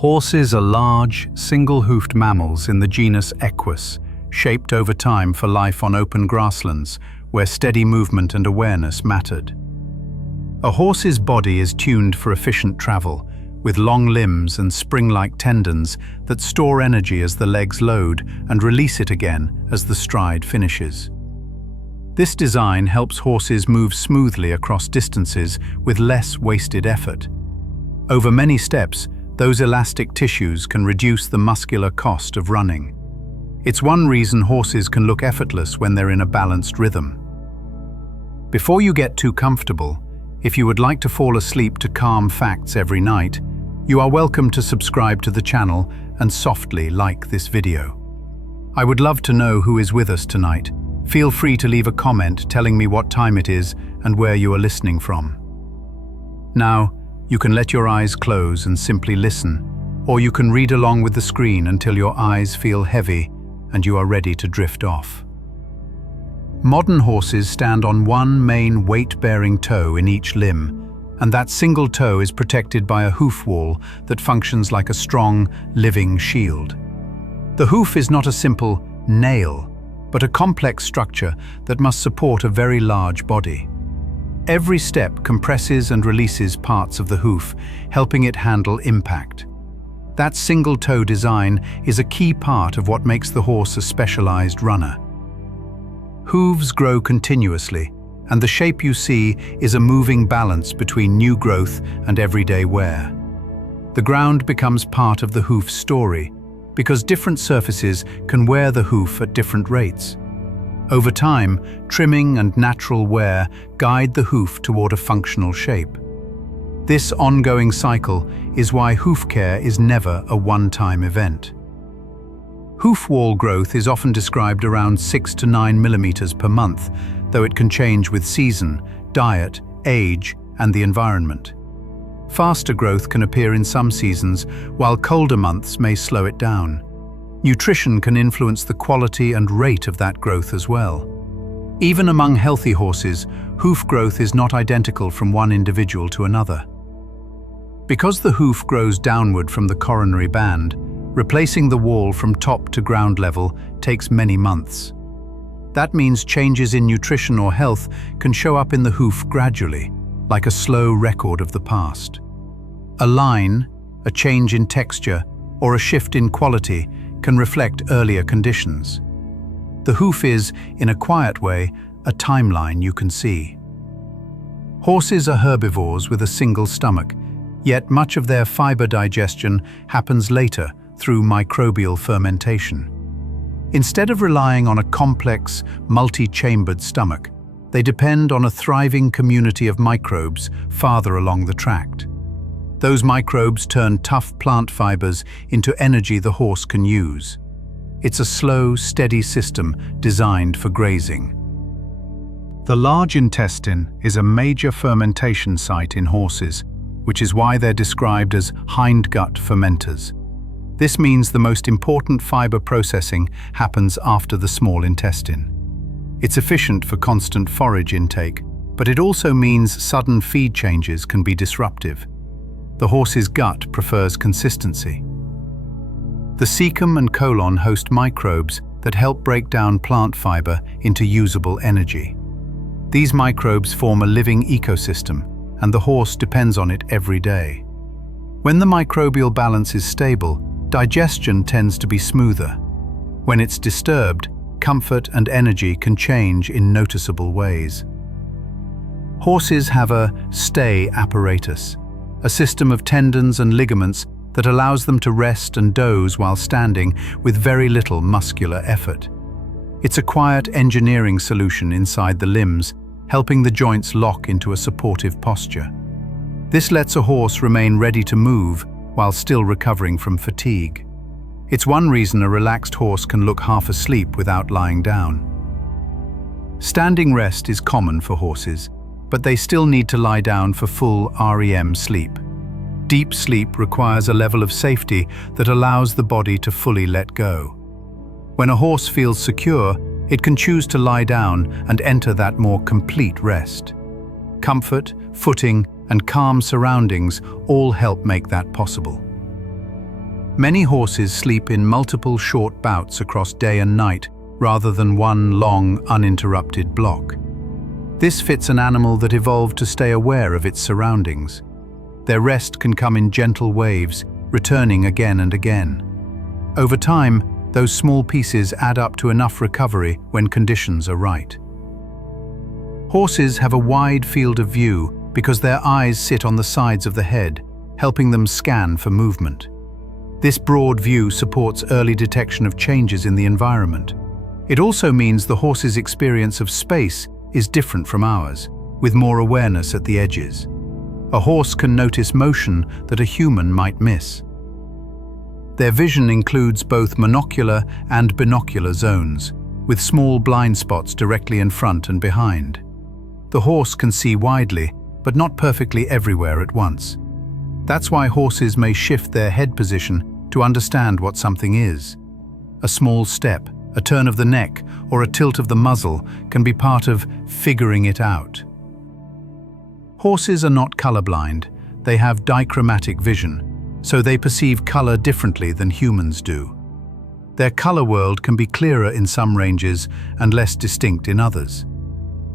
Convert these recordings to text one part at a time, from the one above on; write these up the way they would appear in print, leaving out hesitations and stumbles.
Horses are large, single-hoofed mammals in the genus Equus, shaped over time for life on open grasslands, where steady movement and awareness mattered. A horse's body is tuned for efficient travel, with long limbs and spring-like tendons that store energy as the legs load and release it again as the stride finishes. This design helps horses move smoothly across distances with less wasted effort. Over many steps, those elastic tissues can reduce the muscular cost of running. It's one reason horses can look effortless when they're in a balanced rhythm. Before you get too comfortable, if you would like to fall asleep to calm facts every night, you are welcome to subscribe to the channel and softly like this video. I would love to know who is with us tonight. Feel free to leave a comment telling me what time it is and where you are listening from. Now, you can let your eyes close and simply listen, or you can read along with the screen until your eyes feel heavy and you are ready to drift off. Modern horses stand on one main weight-bearing toe in each limb, and that single toe is protected by a hoof wall that functions like a strong, living shield. The hoof is not a simple nail, but a complex structure that must support a very large body. Every step compresses and releases parts of the hoof, helping it handle impact. That single toe design is a key part of what makes the horse a specialized runner. Hooves grow continuously, and the shape you see is a moving balance between new growth and everyday wear. The ground becomes part of the hoof's story, because different surfaces can wear the hoof at different rates. Over time, trimming and natural wear guide the hoof toward a functional shape. This ongoing cycle is why hoof care is never a one-time event. Hoof wall growth is often described around 6 to 9 millimeters per month, though it can change with season, diet, age, and the environment. Faster growth can appear in some seasons, while colder months may slow it down. Nutrition can influence the quality and rate of that growth as well. Even among healthy horses, hoof growth is not identical from one individual to another. Because the hoof grows downward from the coronary band, replacing the wall from top to ground level takes many months. That means changes in nutrition or health can show up in the hoof gradually, like a slow record of the past. A line, a change in texture, or a shift in quality can reflect earlier conditions. The hoof is, in a quiet way, a timeline you can see. Horses are herbivores with a single stomach, yet much of their fiber digestion happens later through microbial fermentation. Instead of relying on a complex, multi-chambered stomach, they depend on a thriving community of microbes farther along the tract. Those microbes turn tough plant fibers into energy the horse can use. It's a slow, steady system designed for grazing. The large intestine is a major fermentation site in horses, which is why they're described as hindgut fermenters. This means the most important fiber processing happens after the small intestine. It's efficient for constant forage intake, but it also means sudden feed changes can be disruptive. The horse's gut prefers consistency. The cecum and colon host microbes that help break down plant fiber into usable energy. These microbes form a living ecosystem, and the horse depends on it every day. When the microbial balance is stable, digestion tends to be smoother. When it's disturbed, comfort and energy can change in noticeable ways. Horses have a stay apparatus, a system of tendons and ligaments that allows them to rest and doze while standing with very little muscular effort. It's a quiet engineering solution inside the limbs, helping the joints lock into a supportive posture. This lets a horse remain ready to move while still recovering from fatigue. It's one reason a relaxed horse can look half asleep without lying down. Standing rest is common for horses, but they still need to lie down for full REM sleep. Deep sleep requires a level of safety that allows the body to fully let go. When a horse feels secure, it can choose to lie down and enter that more complete rest. Comfort, footing, and calm surroundings all help make that possible. Many horses sleep in multiple short bouts across day and night, rather than one long, uninterrupted block. This fits an animal that evolved to stay aware of its surroundings. Their rest can come in gentle waves, returning again and again. Over time, those small pieces add up to enough recovery when conditions are right. Horses have a wide field of view because their eyes sit on the sides of the head, helping them scan for movement. This broad view supports early detection of changes in the environment. It also means the horse's experience of space is different from ours, with more awareness at the edges. A horse can notice motion that a human might miss. Their vision includes both monocular and binocular zones, with small blind spots directly in front and behind. The horse can see widely, but not perfectly everywhere at once. That's why horses may shift their head position to understand what something is. A small step, a turn of the neck, or a tilt of the muzzle can be part of figuring it out. Horses are not colorblind. They have dichromatic vision, so they perceive color differently than humans do. Their color world can be clearer in some ranges and less distinct in others.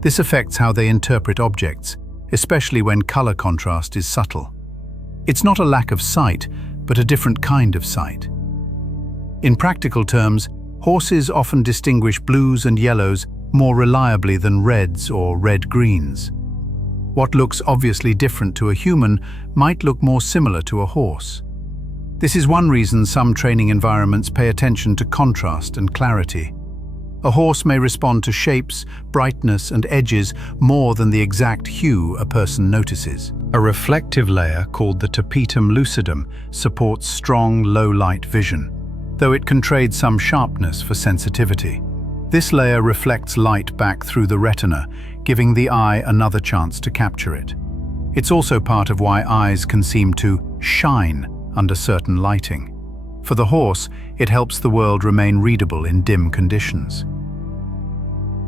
This affects how they interpret objects, especially when color contrast is subtle. It's not a lack of sight, but a different kind of sight. In practical terms, horses often distinguish blues and yellows more reliably than reds or red-greens. What looks obviously different to a human might look more similar to a horse. This is one reason some training environments pay attention to contrast and clarity. A horse may respond to shapes, brightness, and edges more than the exact hue a person notices. A reflective layer called the tapetum lucidum supports strong low-light vision, though it can trade some sharpness for sensitivity. This layer reflects light back through the retina, giving the eye another chance to capture it. It's also part of why eyes can seem to shine under certain lighting. For the horse, it helps the world remain readable in dim conditions.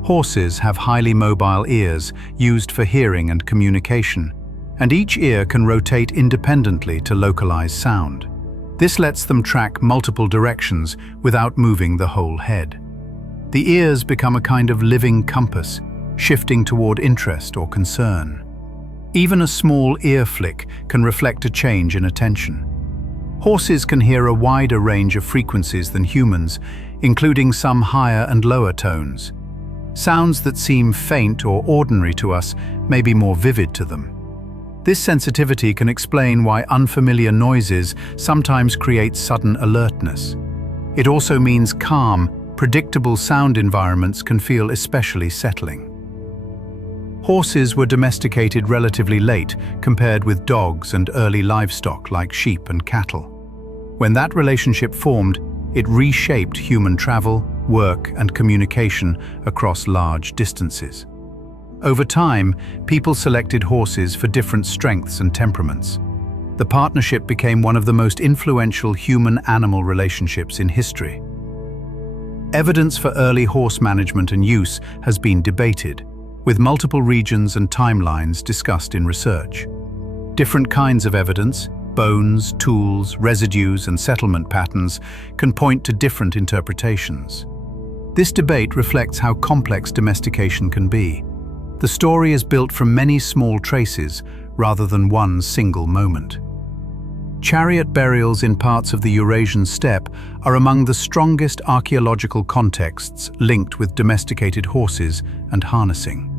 Horses have highly mobile ears used for hearing and communication, and each ear can rotate independently to localize sound. This lets them track multiple directions without moving the whole head. The ears become a kind of living compass, shifting toward interest or concern. Even a small ear flick can reflect a change in attention. Horses can hear a wider range of frequencies than humans, including some higher and lower tones. Sounds that seem faint or ordinary to us may be more vivid to them. This sensitivity can explain why unfamiliar noises sometimes create sudden alertness. It also means calm, predictable sound environments can feel especially settling. Horses were domesticated relatively late compared with dogs and early livestock like sheep and cattle. When that relationship formed, it reshaped human travel, work, and communication across large distances. Over time, people selected horses for different strengths and temperaments. The partnership became one of the most influential human-animal relationships in history. Evidence for early horse management and use has been debated, with multiple regions and timelines discussed in research. Different kinds of evidence, bones, tools, residues, and settlement patterns can point to different interpretations. This debate reflects how complex domestication can be. The story is built from many small traces rather than one single moment. Chariot burials in parts of the Eurasian steppe are among the strongest archaeological contexts linked with domesticated horses and harnessing.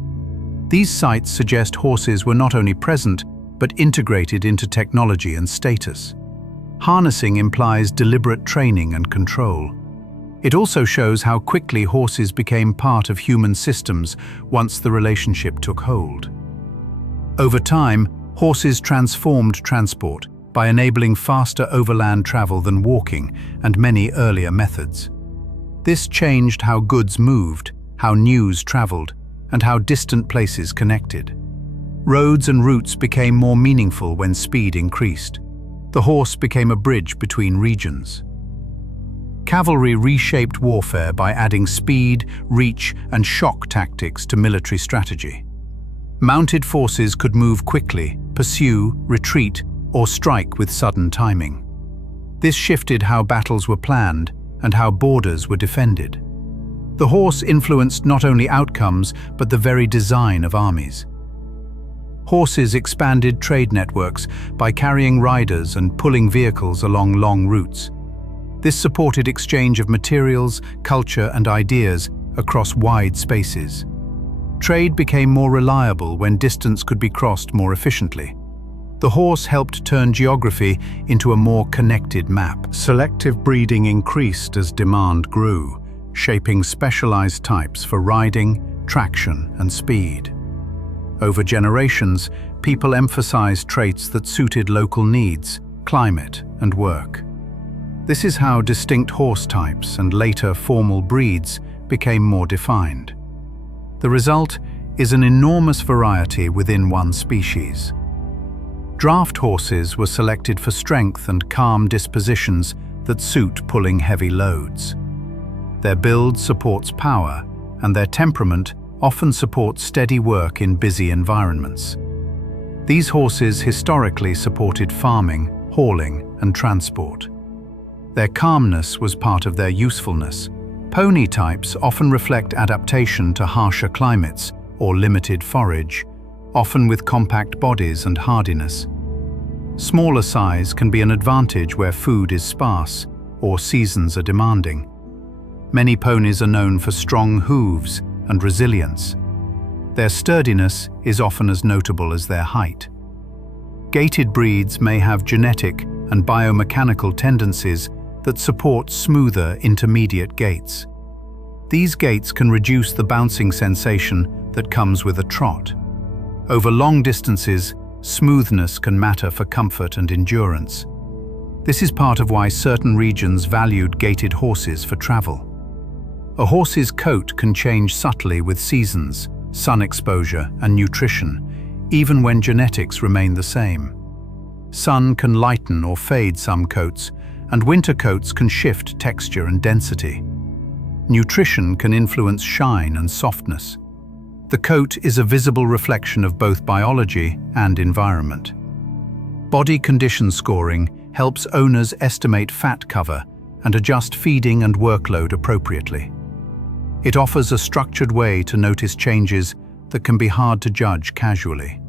These sites suggest horses were not only present, but integrated into technology and status. Harnessing implies deliberate training and control. It also shows how quickly horses became part of human systems once the relationship took hold. Over time, horses transformed transport by enabling faster overland travel than walking and many earlier methods. This changed how goods moved, how news traveled, and how distant places connected. Roads and routes became more meaningful when speed increased. The horse became a bridge between regions. Cavalry reshaped warfare by adding speed, reach, and shock tactics to military strategy. Mounted forces could move quickly, pursue, retreat, or strike with sudden timing. This shifted how battles were planned and how borders were defended. The horse influenced not only outcomes, but the very design of armies. Horses expanded trade networks by carrying riders and pulling vehicles along long routes. This supported exchange of materials, culture, and ideas across wide spaces. Trade became more reliable when distance could be crossed more efficiently. The horse helped turn geography into a more connected map. Selective breeding increased as demand grew, shaping specialized types for riding, traction, and speed. Over generations, people emphasized traits that suited local needs, climate, and work. This is how distinct horse types and later formal breeds became more defined. The result is an enormous variety within one species. Draft horses were selected for strength and calm dispositions that suit pulling heavy loads. Their build supports power, and their temperament often supports steady work in busy environments. These horses historically supported farming, hauling, and transport. Their calmness was part of their usefulness. Pony types often reflect adaptation to harsher climates or limited forage, often with compact bodies and hardiness. Smaller size can be an advantage where food is sparse or seasons are demanding. Many ponies are known for strong hooves and resilience. Their sturdiness is often as notable as their height. Gaited breeds may have genetic and biomechanical tendencies that support smoother intermediate gaits. These gaits can reduce the bouncing sensation that comes with a trot. Over long distances, smoothness can matter for comfort and endurance. This is part of why certain regions valued gaited horses for travel. A horse's coat can change subtly with seasons, sun exposure, and nutrition, even when genetics remain the same. Sun can lighten or fade some coats, and winter coats can shift texture and density. Nutrition can influence shine and softness. The coat is a visible reflection of both biology and environment. Body condition scoring helps owners estimate fat cover and adjust feeding and workload appropriately. It offers a structured way to notice changes that can be hard to judge casually.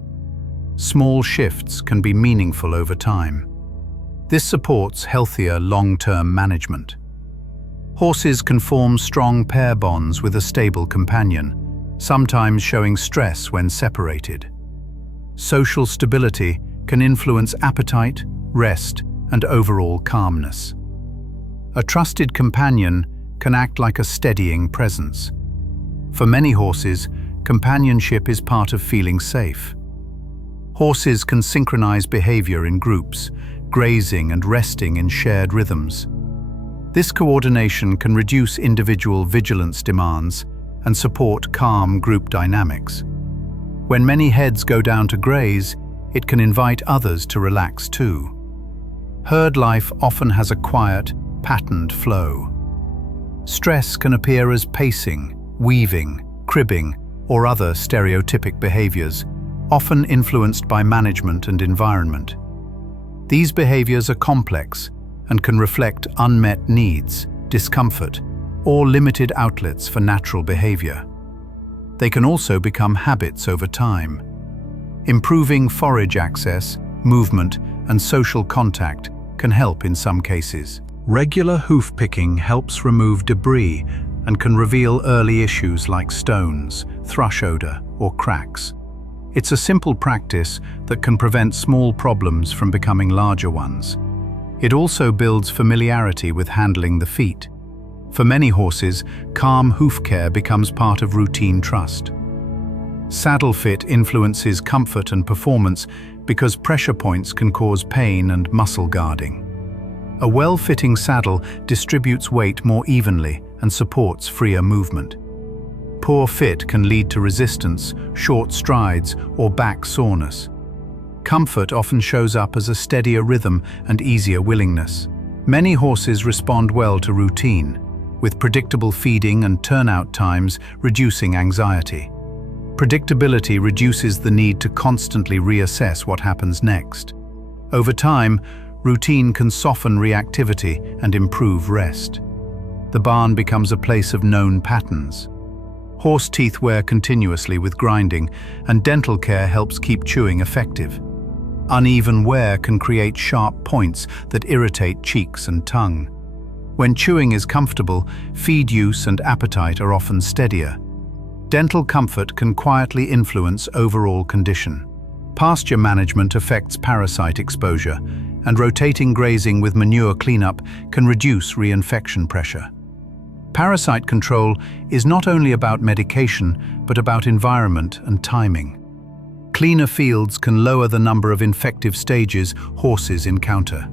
Small shifts can be meaningful over time. This supports healthier long-term management. Horses can form strong pair bonds with a stable companion, sometimes showing stress when separated. Social stability can influence appetite, rest, and overall calmness. A trusted companion can act like a steadying presence. For many horses, companionship is part of feeling safe. Horses can synchronize behavior in groups, grazing and resting in shared rhythms. This coordination can reduce individual vigilance demands and support calm group dynamics. When many heads go down to graze, it can invite others to relax too. Herd life often has a quiet, patterned flow. Stress can appear as pacing, weaving, cribbing, or other stereotypic behaviors, often influenced by management and environment. These behaviors are complex and can reflect unmet needs, discomfort, or limited outlets for natural behavior. They can also become habits over time. Improving forage access, movement, and social contact can help in some cases. Regular hoof picking helps remove debris and can reveal early issues like stones, thrush odor, or cracks. It's a simple practice that can prevent small problems from becoming larger ones. It also builds familiarity with handling the feet. For many horses, calm hoof care becomes part of routine trust. Saddle fit influences comfort and performance because pressure points can cause pain and muscle guarding. A well-fitting saddle distributes weight more evenly and supports freer movement. Poor fit can lead to resistance, short strides, or back soreness. Comfort often shows up as a steadier rhythm and easier willingness. Many horses respond well to routine, with predictable feeding and turnout times reducing anxiety. Predictability reduces the need to constantly reassess what happens next. Over time, routine can soften reactivity and improve rest. The barn becomes a place of known patterns. Horse teeth wear continuously with grinding, and dental care helps keep chewing effective. Uneven wear can create sharp points that irritate cheeks and tongue. When chewing is comfortable, feed use and appetite are often steadier. Dental comfort can quietly influence overall condition. Pasture management affects parasite exposure, and rotating grazing with manure cleanup can reduce reinfection pressure. Parasite control is not only about medication, but about environment and timing. Cleaner fields can lower the number of infective stages horses encounter.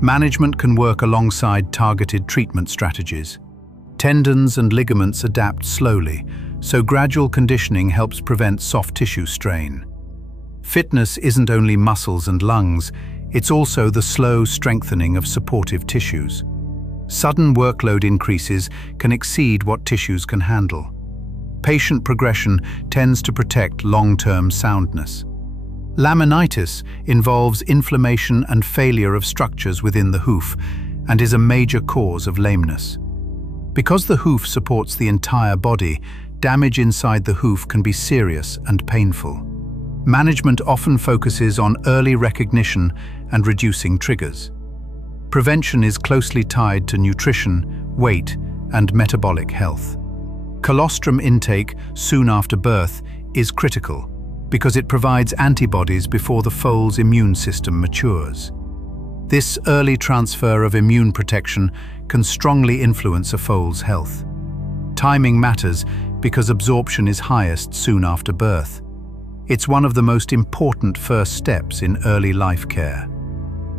Management can work alongside targeted treatment strategies. Tendons and ligaments adapt slowly, so gradual conditioning helps prevent soft tissue strain. Fitness isn't only muscles and lungs, it's also the slow strengthening of supportive tissues. Sudden workload increases can exceed what tissues can handle. Patient progression tends to protect long-term soundness. Laminitis involves inflammation and failure of structures within the hoof and is a major cause of lameness. Because the hoof supports the entire body, damage inside the hoof can be serious and painful. Management often focuses on early recognition and reducing triggers. Prevention is closely tied to nutrition, weight, and metabolic health. Colostrum intake soon after birth is critical because it provides antibodies before the foal's immune system matures. This early transfer of immune protection can strongly influence a foal's health. Timing matters because absorption is highest soon after birth. It's one of the most important first steps in early life care.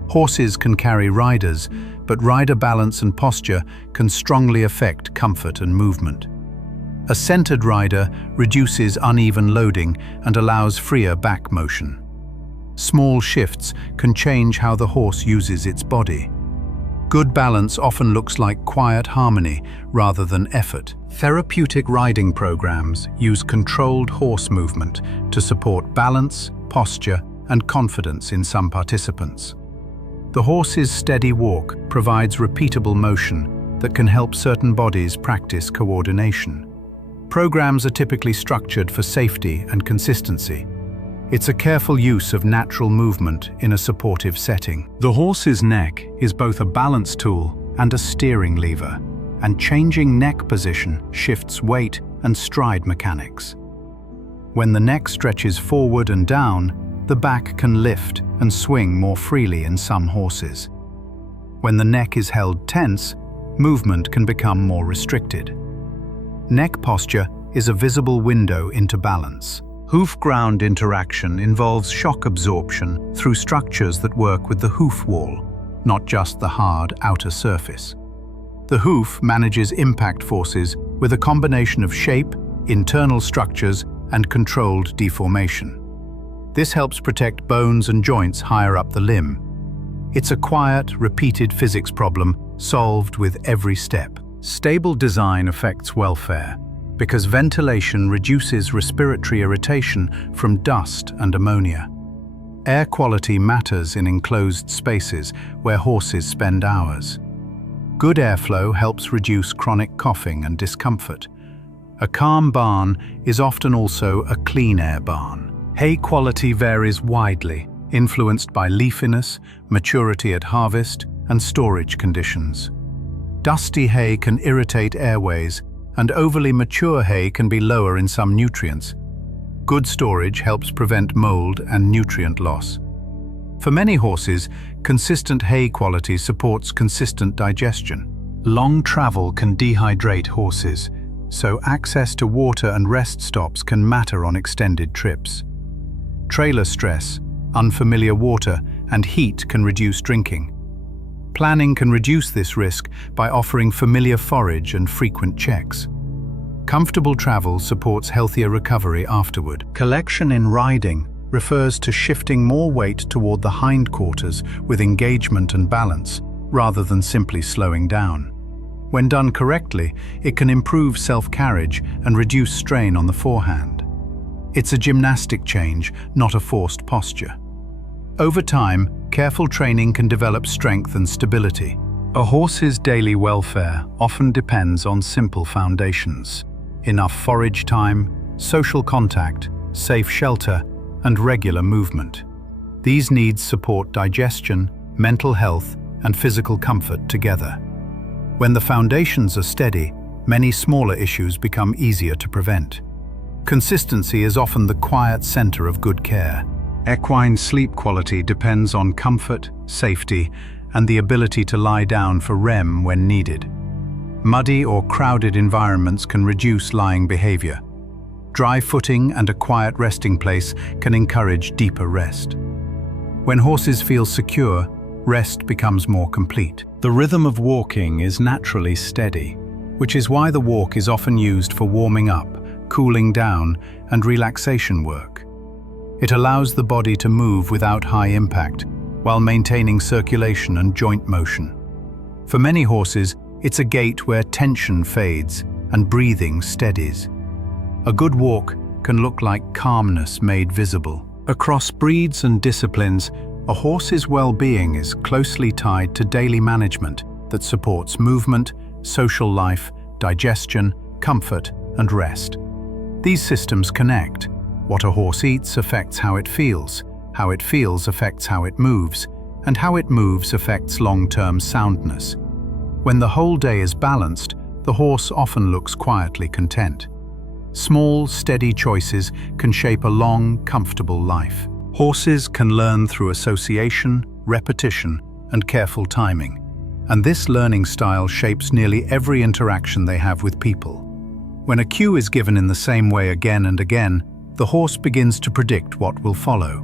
Horses can carry riders, but rider balance and posture can strongly affect comfort and movement. A centered rider reduces uneven loading and allows freer back motion. Small shifts can change how the horse uses its body. Good balance often looks like quiet harmony rather than effort. Therapeutic riding programs use controlled horse movement to support balance, posture, and confidence in some participants. The horse's steady walk provides repeatable motion that can help certain bodies practice coordination. Programs are typically structured for safety and consistency. It's a careful use of natural movement in a supportive setting. The horse's neck is both a balance tool and a steering lever, and changing neck position shifts weight and stride mechanics. When the neck stretches forward and down, the back can lift and swing more freely in some horses. When the neck is held tense, movement can become more restricted. Neck posture is a visible window into balance. Hoof-ground interaction involves shock absorption through structures that work with the hoof wall, not just the hard outer surface. The hoof manages impact forces with a combination of shape, internal structures, and controlled deformation. This helps protect bones and joints higher up the limb. It's a quiet, repeated physics problem solved with every step. Stable design affects welfare because ventilation reduces respiratory irritation from dust and ammonia. Air quality matters in enclosed spaces where horses spend hours. Good airflow helps reduce chronic coughing and discomfort. A calm barn is often also a clean air barn. Hay quality varies widely, influenced by leafiness, maturity at harvest, and storage conditions. Dusty hay can irritate airways, and overly mature hay can be lower in some nutrients. Good storage helps prevent mold and nutrient loss. For many horses, consistent hay quality supports consistent digestion. Long travel can dehydrate horses, so access to water and rest stops can matter on extended trips. Trailer stress, unfamiliar water, and heat can reduce drinking. Planning can reduce this risk by offering familiar forage and frequent checks. Comfortable travel supports healthier recovery afterward. Collection in riding refers to shifting more weight toward the hindquarters with engagement and balance, rather than simply slowing down. When done correctly, it can improve self-carriage and reduce strain on the forehand. It's a gymnastic change, not a forced posture. Over time, careful training can develop strength and stability. A horse's daily welfare often depends on simple foundations: enough forage time, social contact, safe shelter, and regular movement. These needs support digestion, mental health, and physical comfort together. When the foundations are steady, many smaller issues become easier to prevent. Consistency is often the quiet center of good care. Equine sleep quality depends on comfort, safety, and the ability to lie down for REM when needed. Muddy or crowded environments can reduce lying behavior. Dry footing and a quiet resting place can encourage deeper rest. When horses feel secure, rest becomes more complete. The rhythm of walking is naturally steady, which is why the walk is often used for warming up, cooling down, and relaxation work. It allows the body to move without high impact, while maintaining circulation and joint motion. For many horses, it's a gait where tension fades and breathing steadies. A good walk can look like calmness made visible. Across breeds and disciplines, a horse's well-being is closely tied to daily management that supports movement, social life, digestion, comfort, and rest. These systems connect. What a horse eats affects how it feels affects how it moves, and how it moves affects long-term soundness. When the whole day is balanced, the horse often looks quietly content. Small, steady choices can shape a long, comfortable life. Horses can learn through association, repetition, and careful timing, and this learning style shapes nearly every interaction they have with people. When a cue is given in the same way again and again, the horse begins to predict what will follow.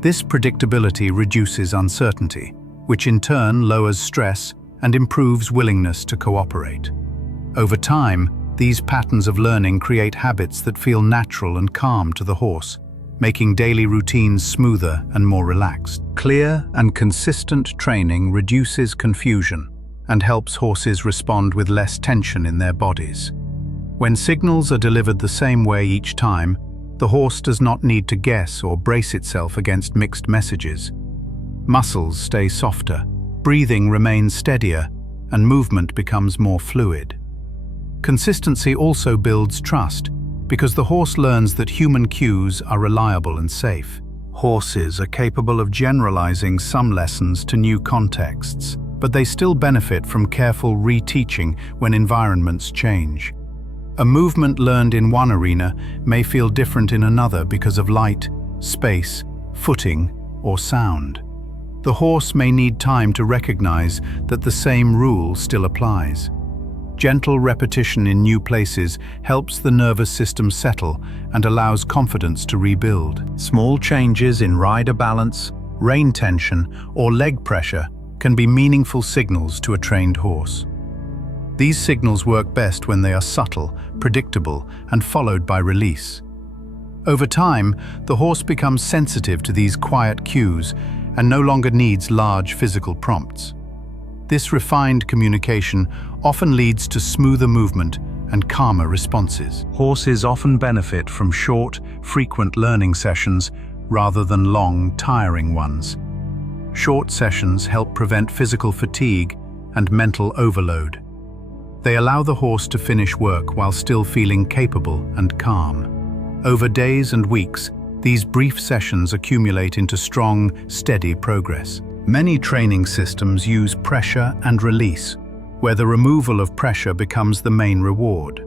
This predictability reduces uncertainty, which in turn lowers stress and improves willingness to cooperate. Over time, these patterns of learning create habits that feel natural and calm to the horse, making daily routines smoother and more relaxed. Clear and consistent training reduces confusion and helps horses respond with less tension in their bodies. When signals are delivered the same way each time, the horse does not need to guess or brace itself against mixed messages. Muscles stay softer, breathing remains steadier, and movement becomes more fluid. Consistency also builds trust, because the horse learns that human cues are reliable and safe. Horses are capable of generalizing some lessons to new contexts, but they still benefit from careful reteaching when environments change. A movement learned in one arena may feel different in another because of light, space, footing, or sound. The horse may need time to recognize that the same rule still applies. Gentle repetition in new places helps the nervous system settle and allows confidence to rebuild. Small changes in rider balance, rein tension, or leg pressure can be meaningful signals to a trained horse. These signals work best when they are subtle, predictable, and followed by release. Over time, the horse becomes sensitive to these quiet cues and no longer needs large physical prompts. This refined communication often leads to smoother movement and calmer responses. Horses often benefit from short, frequent learning sessions rather than long, tiring ones. Short sessions help prevent physical fatigue and mental overload. They allow the horse to finish work while still feeling capable and calm. Over days and weeks, these brief sessions accumulate into strong, steady progress. Many training systems use pressure and release, where the removal of pressure becomes the main reward.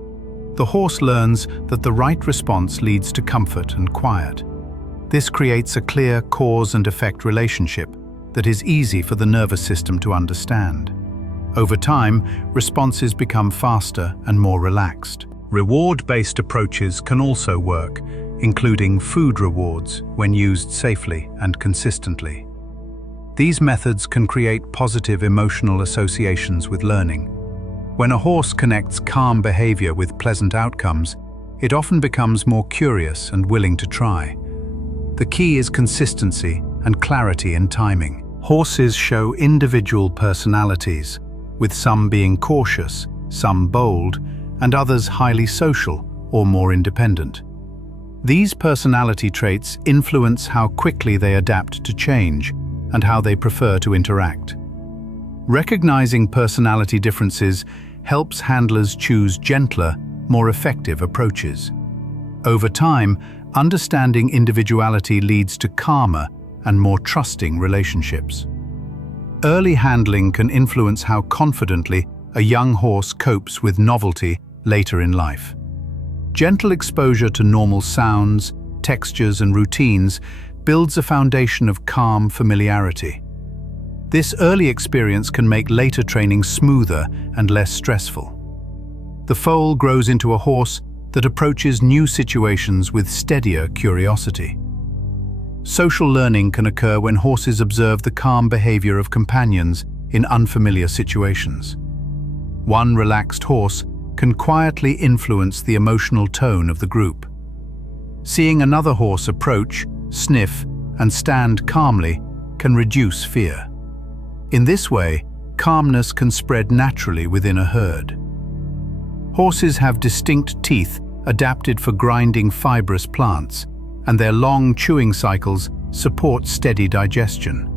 The horse learns that the right response leads to comfort and quiet. This creates a clear cause and effect relationship that is easy for the nervous system to understand. Over time, responses become faster and more relaxed. Reward-based approaches can also work, including food rewards when used safely and consistently. These methods can create positive emotional associations with learning. When a horse connects calm behavior with pleasant outcomes, it often becomes more curious and willing to try. The key is consistency and clarity in timing. Horses show individual personalities, with some being cautious, some bold, and others highly social or more independent. These personality traits influence how quickly they adapt to change and how they prefer to interact. Recognizing personality differences helps handlers choose gentler, more effective approaches. Over time, understanding individuality leads to calmer and more trusting relationships. Early handling can influence how confidently a young horse copes with novelty later in life. Gentle exposure to normal sounds, textures, and routines builds a foundation of calm familiarity. This early experience can make later training smoother and less stressful. The foal grows into a horse that approaches new situations with steadier curiosity. Social learning can occur when horses observe the calm behavior of companions in unfamiliar situations. One relaxed horse can quietly influence the emotional tone of the group. Seeing another horse approach, sniff, and stand calmly can reduce fear. In this way, calmness can spread naturally within a herd. Horses have distinct teeth adapted for grinding fibrous plants, and their long chewing cycles support steady digestion.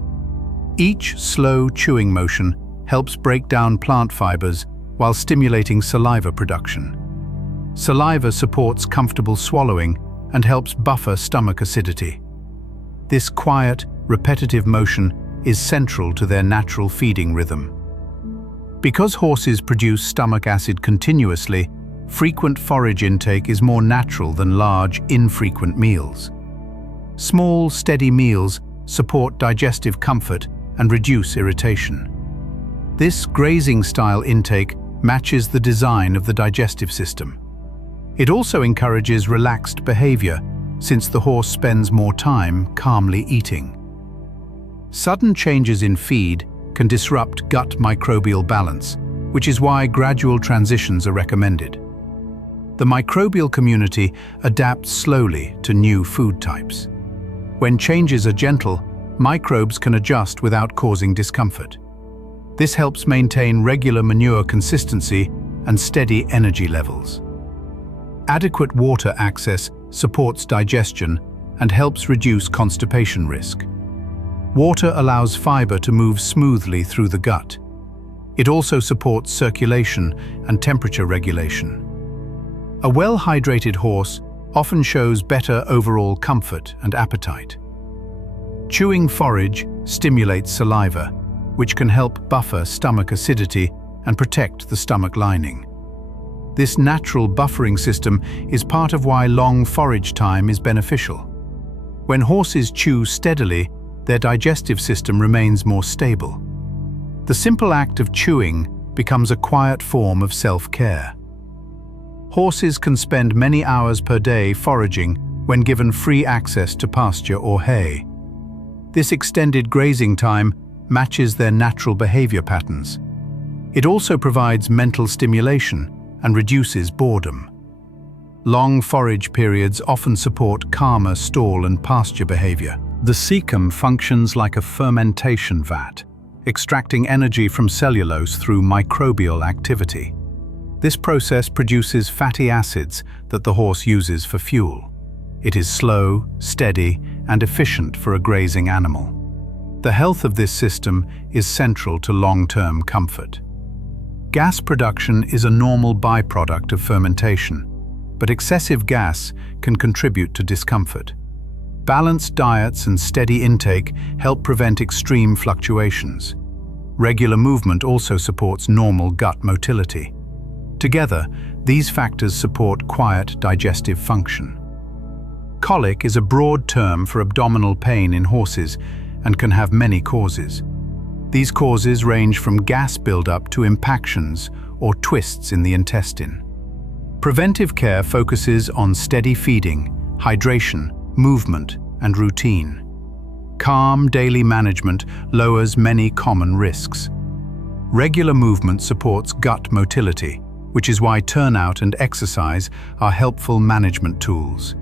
Each slow chewing motion helps break down plant fibers while stimulating saliva production. Saliva supports comfortable swallowing and helps buffer stomach acidity. This quiet, repetitive motion is central to their natural feeding rhythm. Because horses produce stomach acid continuously, frequent forage intake is more natural than large, infrequent meals. Small, steady meals support digestive comfort and reduce irritation. This grazing-style intake matches the design of the digestive system. It also encourages relaxed behavior, since the horse spends more time calmly eating. Sudden changes in feed can disrupt gut microbial balance, which is why gradual transitions are recommended. The microbial community adapts slowly to new food types. When changes are gentle, microbes can adjust without causing discomfort. This helps maintain regular manure consistency and steady energy levels. Adequate water access supports digestion and helps reduce constipation risk. Water allows fiber to move smoothly through the gut. It also supports circulation and temperature regulation. A well-hydrated horse often shows better overall comfort and appetite. Chewing forage stimulates saliva, which can help buffer stomach acidity and protect the stomach lining. This natural buffering system is part of why long forage time is beneficial. When horses chew steadily, their digestive system remains more stable. The simple act of chewing becomes a quiet form of self-care. Horses can spend many hours per day foraging when given free access to pasture or hay. This extended grazing time matches their natural behavior patterns. It also provides mental stimulation and reduces boredom. Long forage periods often support calmer stall and pasture behavior. The cecum functions like a fermentation vat, extracting energy from cellulose through microbial activity. This process produces fatty acids that the horse uses for fuel. It is slow, steady, and efficient for a grazing animal. The health of this system is central to long-term comfort. Gas production is a normal byproduct of fermentation, but excessive gas can contribute to discomfort. Balanced diets and steady intake help prevent extreme fluctuations. Regular movement also supports normal gut motility. Together, these factors support quiet digestive function. Colic is a broad term for abdominal pain in horses and can have many causes. These causes range from gas buildup to impactions or twists in the intestine. Preventive care focuses on steady feeding, hydration, movement, and routine. Calm daily management lowers many common risks. Regular movement supports gut motility, which is why turnout and exercise are helpful management tools.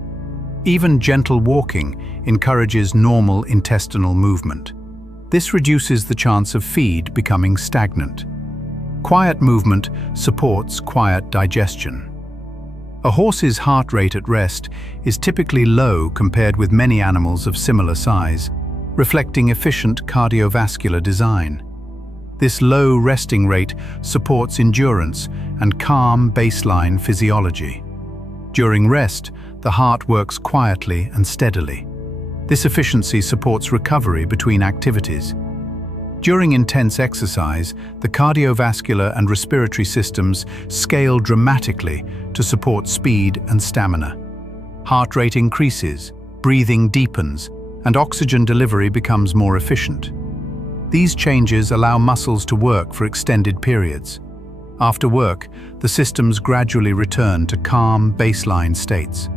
Even gentle walking encourages normal intestinal movement. This reduces the chance of feed becoming stagnant. Quiet movement supports quiet digestion. A horse's heart rate at rest is typically low compared with many animals of similar size, reflecting efficient cardiovascular design. This low resting rate supports endurance and calm baseline physiology. During rest, the heart works quietly and steadily. This efficiency supports recovery between activities. During intense exercise, the cardiovascular and respiratory systems scale dramatically to support speed and stamina. Heart rate increases, breathing deepens, and oxygen delivery becomes more efficient. These changes allow muscles to work for extended periods. After work, the systems gradually return to calm baseline states.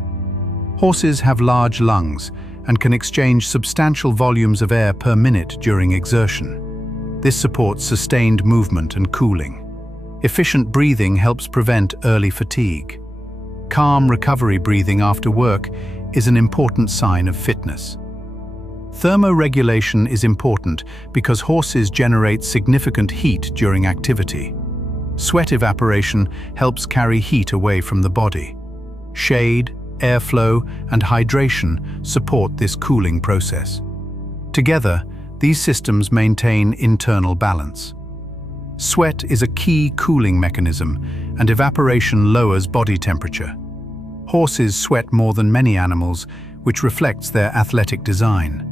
Horses have large lungs and can exchange substantial volumes of air per minute during exertion. This supports sustained movement and cooling. Efficient breathing helps prevent early fatigue. Calm recovery breathing after work is an important sign of fitness. Thermoregulation is important because horses generate significant heat during activity. Sweat evaporation helps carry heat away from the body. Shade, airflow, and hydration support this cooling process. Together, these systems maintain internal balance. Sweat is a key cooling mechanism, and evaporation lowers body temperature. Horses sweat more than many animals, which reflects their athletic design.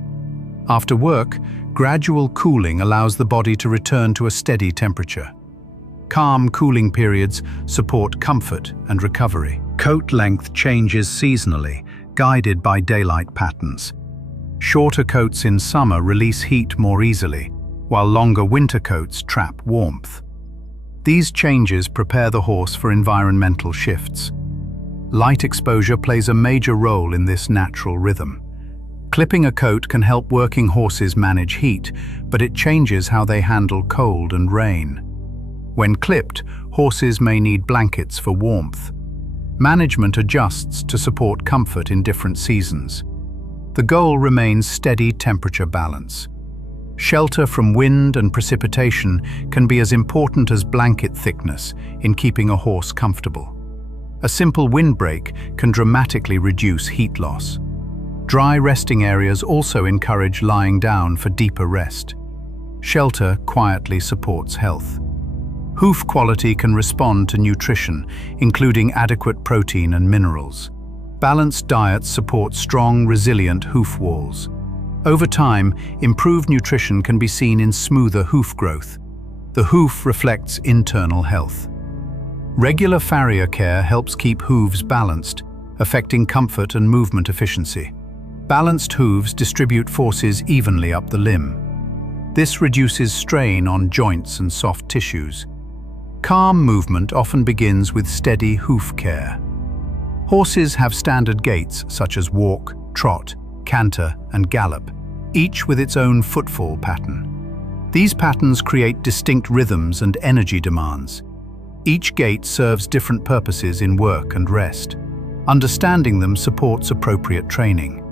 After work, gradual cooling allows the body to return to a steady temperature. Calm cooling periods support comfort and recovery. Coat length changes seasonally, guided by daylight patterns. Shorter coats in summer release heat more easily, while longer winter coats trap warmth. These changes prepare the horse for environmental shifts. Light exposure plays a major role in this natural rhythm. Clipping a coat can help working horses manage heat, but it changes how they handle cold and rain. When clipped, horses may need blankets for warmth. Management adjusts to support comfort in different seasons. The goal remains steady temperature balance. Shelter from wind and precipitation can be as important as blanket thickness in keeping a horse comfortable. A simple windbreak can dramatically reduce heat loss. Dry resting areas also encourage lying down for deeper rest. Shelter quietly supports health. Hoof quality can respond to nutrition, including adequate protein and minerals. Balanced diets support strong, resilient hoof walls. Over time, improved nutrition can be seen in smoother hoof growth. The hoof reflects internal health. Regular farrier care helps keep hooves balanced, affecting comfort and movement efficiency. Balanced hooves distribute forces evenly up the limb. This reduces strain on joints and soft tissues. Calm movement often begins with steady hoof care. Horses have standard gaits such as walk, trot, canter, and gallop, each with its own footfall pattern. These patterns create distinct rhythms and energy demands. Each gait serves different purposes in work and rest. Understanding them supports appropriate training.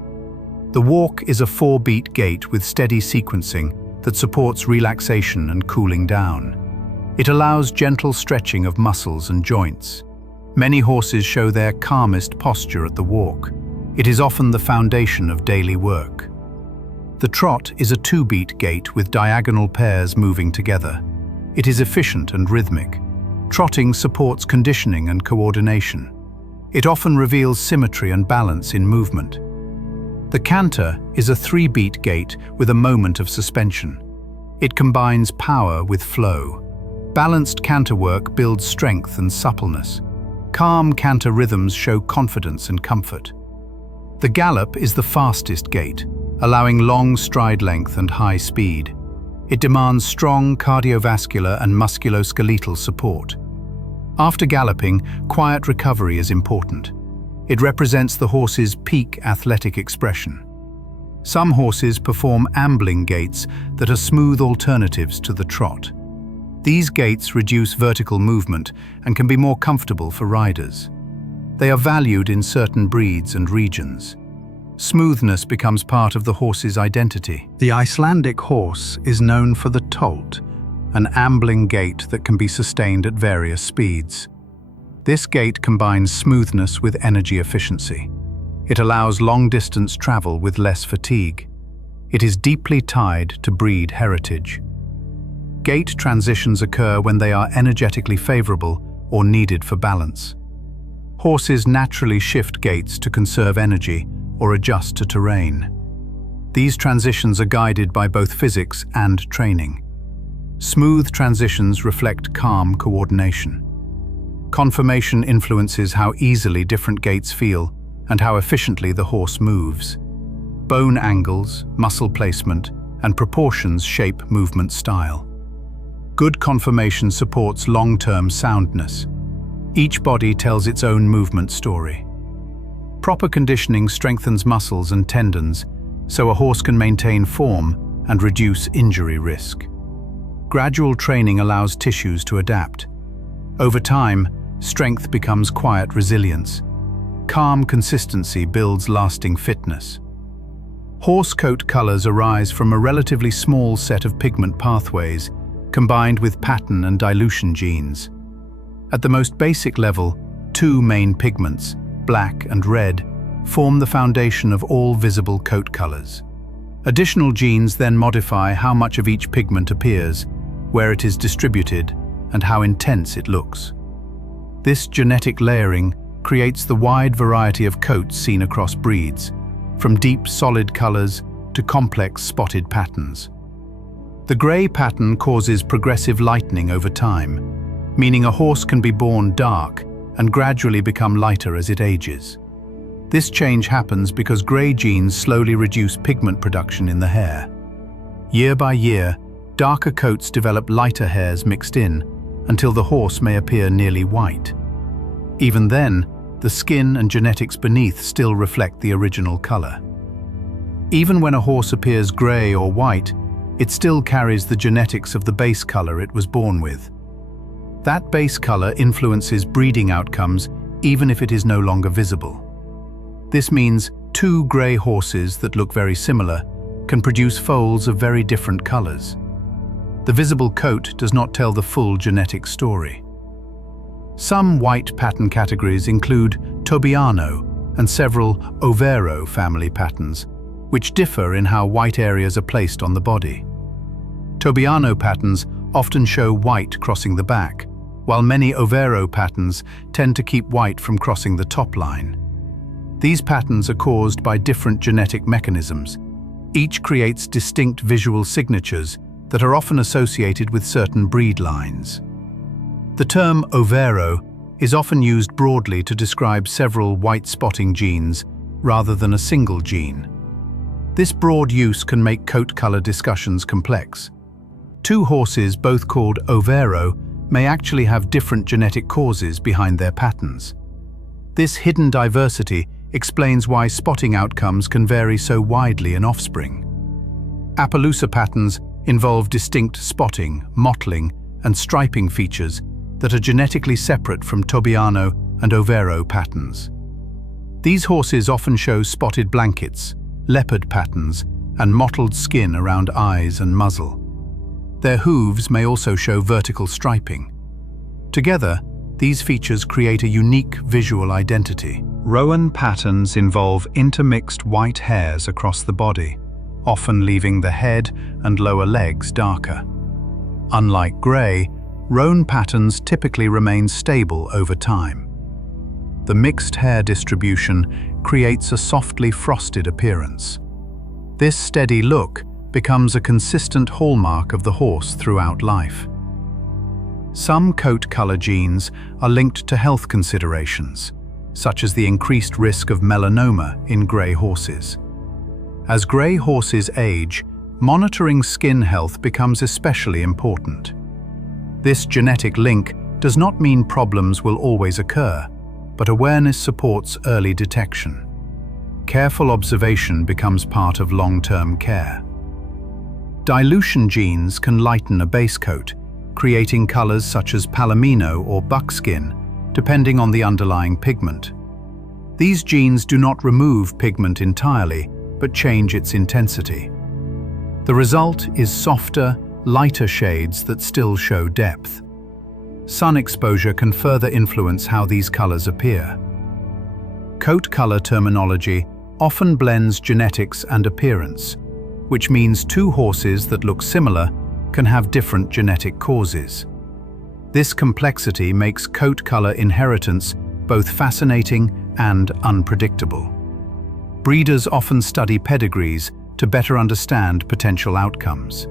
The walk is a 4-beat gait with steady sequencing that supports relaxation and cooling down. It allows gentle stretching of muscles and joints. Many horses show their calmest posture at the walk. It is often the foundation of daily work. The trot is a 2-beat gait with diagonal pairs moving together. It is efficient and rhythmic. Trotting supports conditioning and coordination. It often reveals symmetry and balance in movement. The canter is a 3-beat gait with a moment of suspension. It combines power with flow. Balanced canter work builds strength and suppleness. Calm canter rhythms show confidence and comfort. The gallop is the fastest gait, allowing long stride length and high speed. It demands strong cardiovascular and musculoskeletal support. After galloping, quiet recovery is important. It represents the horse's peak athletic expression. Some horses perform ambling gaits that are smooth alternatives to the trot. These gaits reduce vertical movement and can be more comfortable for riders. They are valued in certain breeds and regions. Smoothness becomes part of the horse's identity. The Icelandic horse is known for the tolt, an ambling gait that can be sustained at various speeds. This gait combines smoothness with energy efficiency. It allows long-distance travel with less fatigue. It is deeply tied to breed heritage. Gait transitions occur when they are energetically favorable or needed for balance. Horses naturally shift gaits to conserve energy or adjust to terrain. These transitions are guided by both physics and training. Smooth transitions reflect calm coordination. Conformation influences how easily different gaits feel and how efficiently the horse moves. Bone angles, muscle placement, and proportions shape movement style. Good conformation supports long-term soundness. Each body tells its own movement story. Proper conditioning strengthens muscles and tendons, so a horse can maintain form and reduce injury risk. Gradual training allows tissues to adapt. Over time, strength becomes quiet resilience. Calm consistency builds lasting fitness. Horse coat colors arise from a relatively small set of pigment pathways, combined with pattern and dilution genes. At the most basic level, two main pigments, black and red, form the foundation of all visible coat colors. Additional genes then modify how much of each pigment appears, where it is distributed, and how intense it looks. This genetic layering creates the wide variety of coats seen across breeds, from deep solid colors to complex spotted patterns. The gray pattern causes progressive lightening over time, meaning a horse can be born dark and gradually become lighter as it ages. This change happens because gray genes slowly reduce pigment production in the hair. Year by year, darker coats develop lighter hairs mixed in, until the horse may appear nearly white. Even then, the skin and genetics beneath still reflect the original color. Even when a horse appears gray or white, it still carries the genetics of the base color it was born with. That base color influences breeding outcomes even if it is no longer visible. This means two gray horses that look very similar can produce foals of very different colors. The visible coat does not tell the full genetic story. Some white pattern categories include Tobiano and several Overo family patterns, which differ in how white areas are placed on the body. Tobiano patterns often show white crossing the back, while many Overo patterns tend to keep white from crossing the top line. These patterns are caused by different genetic mechanisms. Each creates distinct visual signatures that are often associated with certain breed lines. The term Overo is often used broadly to describe several white spotting genes rather than a single gene. This broad use can make coat color discussions complex. Two horses, both called Overo, may actually have different genetic causes behind their patterns. This hidden diversity explains why spotting outcomes can vary so widely in offspring. Appaloosa patterns involve distinct spotting, mottling, and striping features that are genetically separate from Tobiano and Overo patterns. These horses often show spotted blankets, leopard patterns, and mottled skin around eyes and muzzle. Their hooves may also show vertical striping. Together, these features create a unique visual identity. Rowan patterns involve intermixed white hairs across the body, often leaving the head and lower legs darker. Unlike grey, roan patterns typically remain stable over time. The mixed hair distribution creates a softly frosted appearance. This steady look becomes a consistent hallmark of the horse throughout life. Some coat color genes are linked to health considerations, such as the increased risk of melanoma in grey horses. As grey horses age, monitoring skin health becomes especially important. This genetic link does not mean problems will always occur, but awareness supports early detection. Careful observation becomes part of long-term care. Dilution genes can lighten a base coat, creating colors such as palomino or buckskin, depending on the underlying pigment. These genes do not remove pigment entirely, but change its intensity. The result is softer, lighter shades that still show depth. Sun exposure can further influence how these colors appear. Coat color terminology often blends genetics and appearance, which means two horses that look similar can have different genetic causes. This complexity makes coat color inheritance both fascinating and unpredictable. Breeders often study pedigrees to better understand potential outcomes.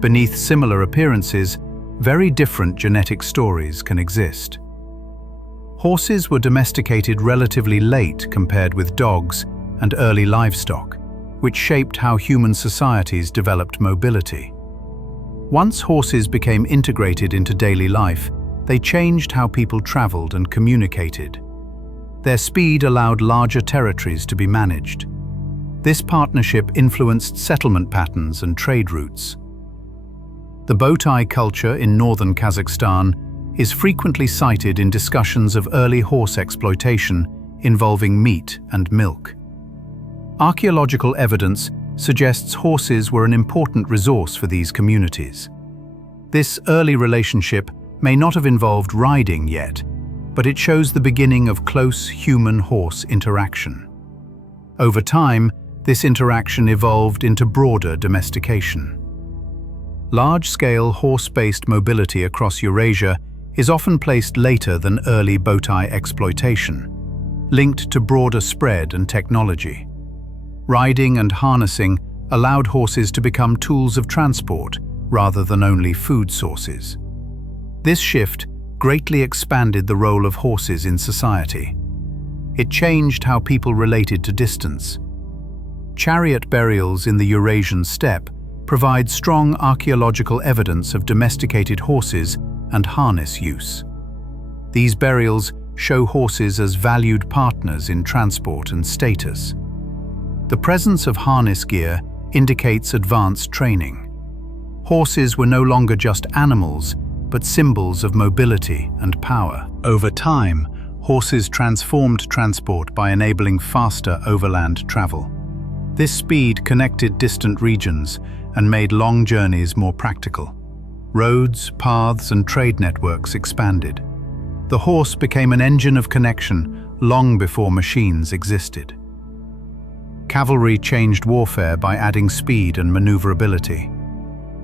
Beneath similar appearances, very different genetic stories can exist. Horses were domesticated relatively late compared with dogs and early livestock, which shaped how human societies developed mobility. Once horses became integrated into daily life, they changed how people traveled and communicated. Their speed allowed larger territories to be managed. This partnership influenced settlement patterns and trade routes. The bow-tie culture in northern Kazakhstan is frequently cited in discussions of early horse exploitation involving meat and milk. Archaeological evidence suggests horses were an important resource for these communities. This early relationship may not have involved riding yet, but it shows the beginning of close human-horse interaction. Over time, this interaction evolved into broader domestication. Large-scale horse-based mobility across Eurasia is often placed later than early bow-tie exploitation, linked to broader spread and technology. Riding and harnessing allowed horses to become tools of transport rather than only food sources. This shift greatly expanded the role of horses in society. It changed how people related to distance. Chariot burials in the Eurasian steppe provide strong archaeological evidence of domesticated horses and harness use. These burials show horses as valued partners in transport and status. The presence of harness gear indicates advanced training. Horses were no longer just animals, but symbols of mobility and power. Over time, horses transformed transport by enabling faster overland travel. This speed connected distant regions and made long journeys more practical. Roads, paths, and trade networks expanded. The horse became an engine of connection long before machines existed. Cavalry changed warfare by adding speed and maneuverability.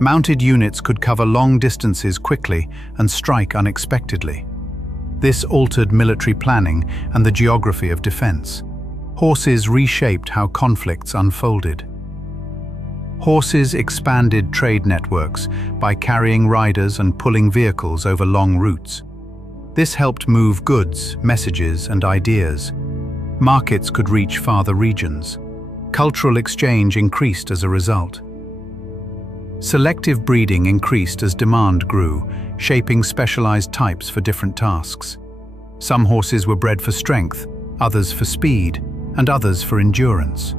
Mounted units could cover long distances quickly and strike unexpectedly. This altered military planning and the geography of defense. Horses reshaped how conflicts unfolded. Horses expanded trade networks by carrying riders and pulling vehicles over long routes. This helped move goods, messages, and ideas. Markets could reach farther regions. Cultural exchange increased as a result. Selective breeding increased as demand grew, shaping specialized types for different tasks. Some horses were bred for strength, others for speed, and others for endurance.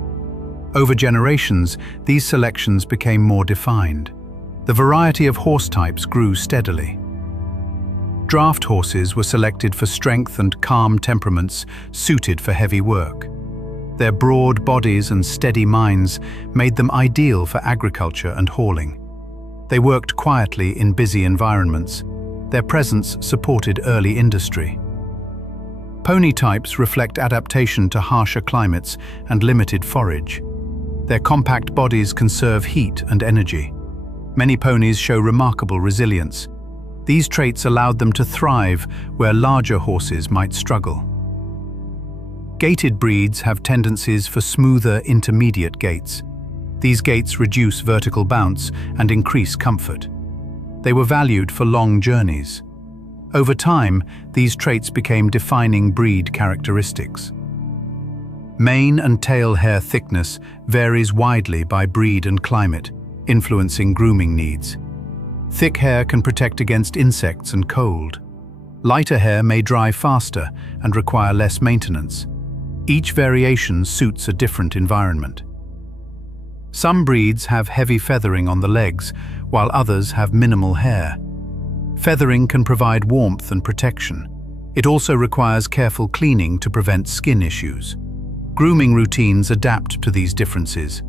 Over generations, these selections became more defined. The variety of horse types grew steadily. Draft horses were selected for strength and calm temperaments suited for heavy work. Their broad bodies and steady minds made them ideal for agriculture and hauling. They worked quietly in busy environments. Their presence supported early industry. Pony types reflect adaptation to harsher climates and limited forage. Their compact bodies conserve heat and energy. Many ponies show remarkable resilience. These traits allowed them to thrive where larger horses might struggle. Gaited breeds have tendencies for smoother intermediate gaits. These gaits reduce vertical bounce and increase comfort. They were valued for long journeys. Over time, these traits became defining breed characteristics. Mane and tail hair thickness varies widely by breed and climate, influencing grooming needs. Thick hair can protect against insects and cold. Lighter hair may dry faster and require less maintenance. Each variation suits a different environment. Some breeds have heavy feathering on the legs, while others have minimal hair. Feathering can provide warmth and protection. It also requires careful cleaning to prevent skin issues. Grooming routines adapt to these differences.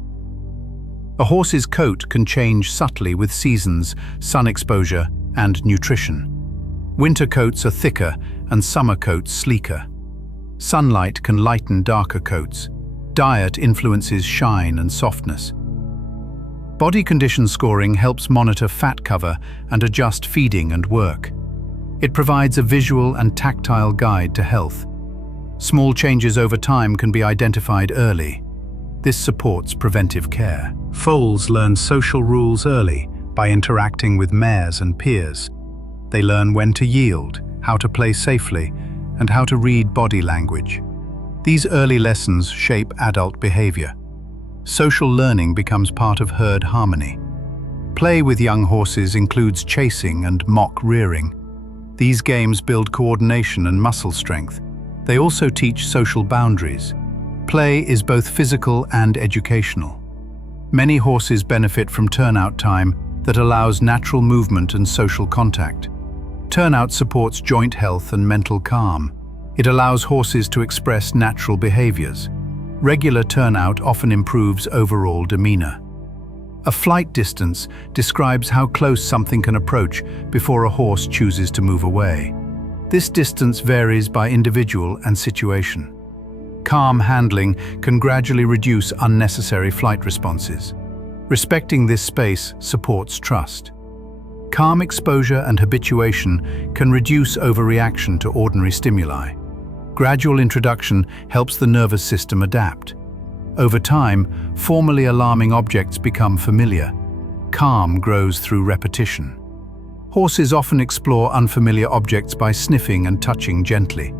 A horse's coat can change subtly with seasons, sun exposure, and nutrition. Winter coats are thicker and summer coats sleeker. Sunlight can lighten darker coats. Diet influences shine and softness. Body condition scoring helps monitor fat cover and adjust feeding and work. It provides a visual and tactile guide to health. Small changes over time can be identified early. This supports preventive care. Foals learn social rules early by interacting with mares and peers. They learn when to yield, how to play safely, and how to read body language. These early lessons shape adult behavior. Social learning becomes part of herd harmony. Play with young horses includes chasing and mock rearing. These games build coordination and muscle strength. They also teach social boundaries. Play is both physical and educational. Many horses benefit from turnout time that allows natural movement and social contact. Turnout supports joint health and mental calm. It allows horses to express natural behaviors. Regular turnout often improves overall demeanor. A flight distance describes how close something can approach before a horse chooses to move away. This distance varies by individual and situation. Calm handling can gradually reduce unnecessary flight responses. Respecting this space supports trust. Calm exposure and habituation can reduce overreaction to ordinary stimuli. Gradual introduction helps the nervous system adapt. Over time, formerly alarming objects become familiar. Calm grows through repetition. Horses often explore unfamiliar objects by sniffing and touching gently.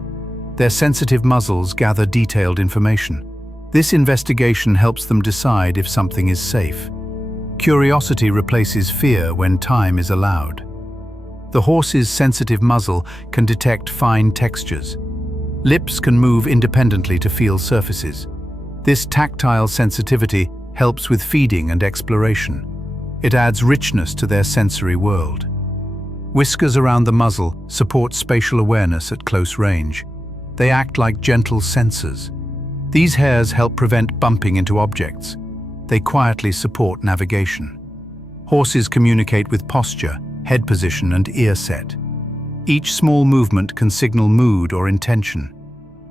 Their sensitive muzzles gather detailed information. This investigation helps them decide if something is safe. Curiosity replaces fear when time is allowed. The horse's sensitive muzzle can detect fine textures. Lips can move independently to feel surfaces. This tactile sensitivity helps with feeding and exploration. It adds richness to their sensory world. Whiskers around the muzzle support spatial awareness at close range. They act like gentle sensors. These hairs help prevent bumping into objects. They quietly support navigation. Horses communicate with posture, head position, and ear set. Each small movement can signal mood or intention.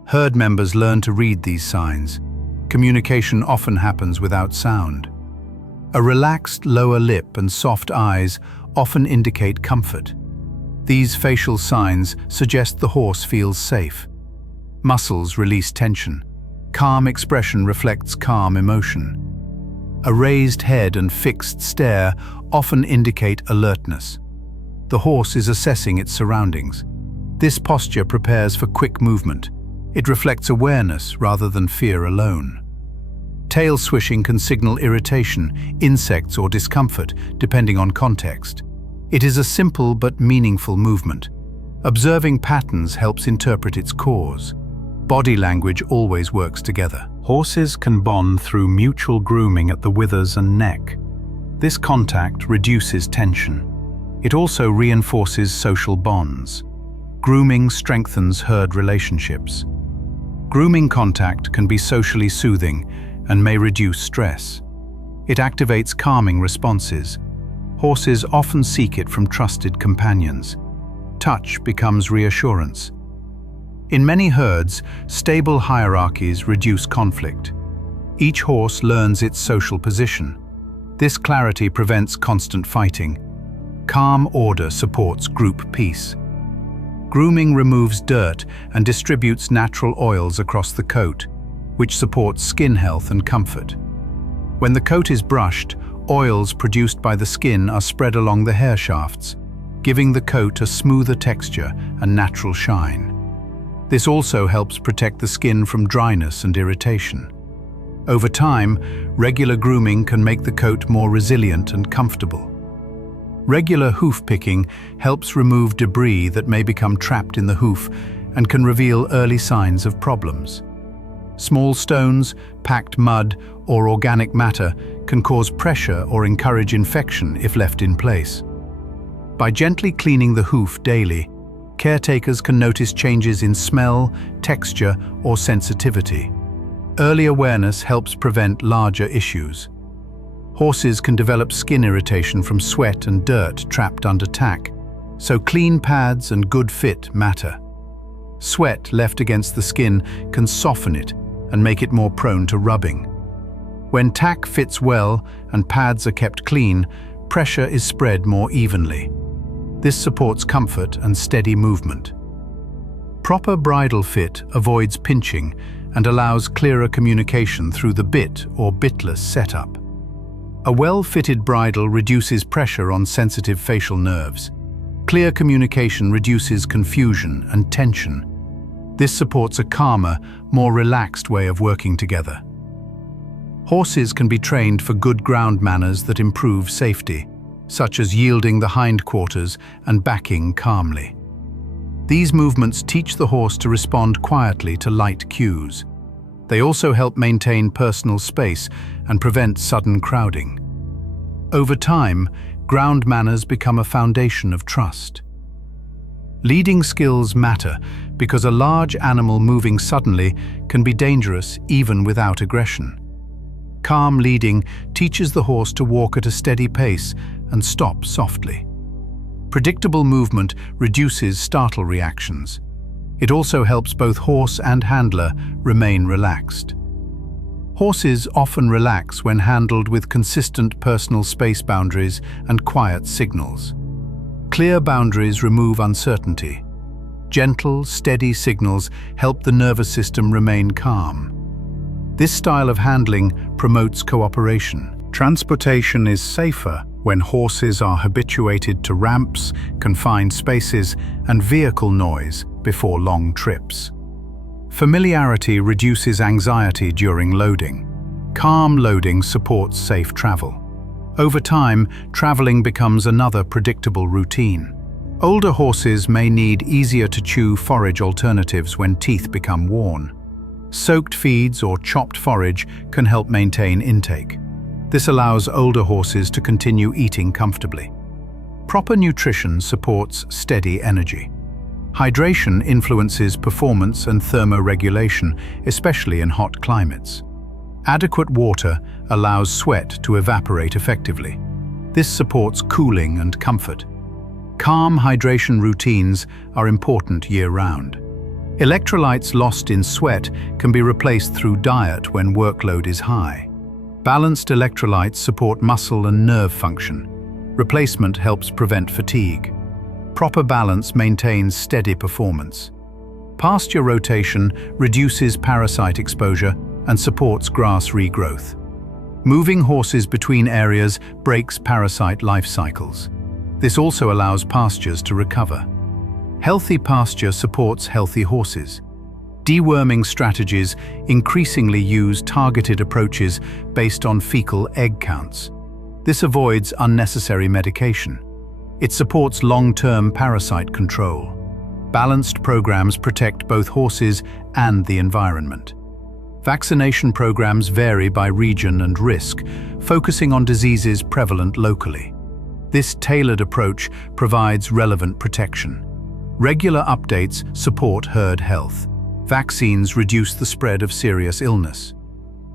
Herd members learn to read these signs. Communication often happens without sound. A relaxed lower lip and soft eyes often indicate comfort. These facial signs suggest the horse feels safe. Muscles release tension. Calm expression reflects calm emotion. A raised head and fixed stare often indicate alertness. The horse is assessing its surroundings. This posture prepares for quick movement. It reflects awareness rather than fear alone. Tail swishing can signal irritation, insects, or discomfort, depending on context. It is a simple but meaningful movement. Observing patterns helps interpret its cause. Body language always works together. Horses can bond through mutual grooming at the withers and neck. This contact reduces tension. It also reinforces social bonds. Grooming strengthens herd relationships. Grooming contact can be socially soothing and may reduce stress. It activates calming responses. Horses often seek it from trusted companions. Touch becomes reassurance. In many herds, stable hierarchies reduce conflict. Each horse learns its social position. This clarity prevents constant fighting. Calm order supports group peace. Grooming removes dirt and distributes natural oils across the coat, which supports skin health and comfort. When the coat is brushed, oils produced by the skin are spread along the hair shafts, giving the coat a smoother texture and natural shine. This also helps protect the skin from dryness and irritation. Over time, regular grooming can make the coat more resilient and comfortable. Regular hoof picking helps remove debris that may become trapped in the hoof and can reveal early signs of problems. Small stones, packed mud, or organic matter can cause pressure or encourage infection if left in place. By gently cleaning the hoof daily, caretakers can notice changes in smell, texture, or sensitivity. Early awareness helps prevent larger issues. Horses can develop skin irritation from sweat and dirt trapped under tack. So clean pads and good fit matter. Sweat left against the skin can soften it and make it more prone to rubbing. When tack fits well and pads are kept clean, pressure is spread more evenly. This supports comfort and steady movement. Proper bridle fit avoids pinching and allows clearer communication through the bit or bitless setup. A well-fitted bridle reduces pressure on sensitive facial nerves. Clear communication reduces confusion and tension. This supports a calmer, more relaxed way of working together. Horses can be trained for good ground manners that improve safety, such as yielding the hindquarters and backing calmly. These movements teach the horse to respond quietly to light cues. They also help maintain personal space and prevent sudden crowding. Over time, ground manners become a foundation of trust. Leading skills matter because a large animal moving suddenly can be dangerous even without aggression. Calm leading teaches the horse to walk at a steady pace and stop softly. Predictable movement reduces startle reactions. It also helps both horse and handler remain relaxed. Horses often relax when handled with consistent personal space boundaries and quiet signals. Clear boundaries remove uncertainty. Gentle, steady signals help the nervous system remain calm. This style of handling promotes cooperation. Transportation is safer when horses are habituated to ramps, confined spaces, and vehicle noise before long trips. Familiarity reduces anxiety during loading. Calm loading supports safe travel. Over time, traveling becomes another predictable routine. Older horses may need easier-to-chew forage alternatives when teeth become worn. Soaked feeds or chopped forage can help maintain intake. This allows older horses to continue eating comfortably. Proper nutrition supports steady energy. Hydration influences performance and thermoregulation, especially in hot climates. Adequate water allows sweat to evaporate effectively. This supports cooling and comfort. Calm hydration routines are important year-round. Electrolytes lost in sweat can be replaced through diet when workload is high. Balanced electrolytes support muscle and nerve function. Replacement helps prevent fatigue. Proper balance maintains steady performance. Pasture rotation reduces parasite exposure and supports grass regrowth. Moving horses between areas breaks parasite life cycles. This also allows pastures to recover. Healthy pasture supports healthy horses. Deworming strategies increasingly use targeted approaches based on fecal egg counts. This avoids unnecessary medication. It supports long-term parasite control. Balanced programs protect both horses and the environment. Vaccination programs vary by region and risk, focusing on diseases prevalent locally. This tailored approach provides relevant protection. Regular updates support herd health. Vaccines reduce the spread of serious illness.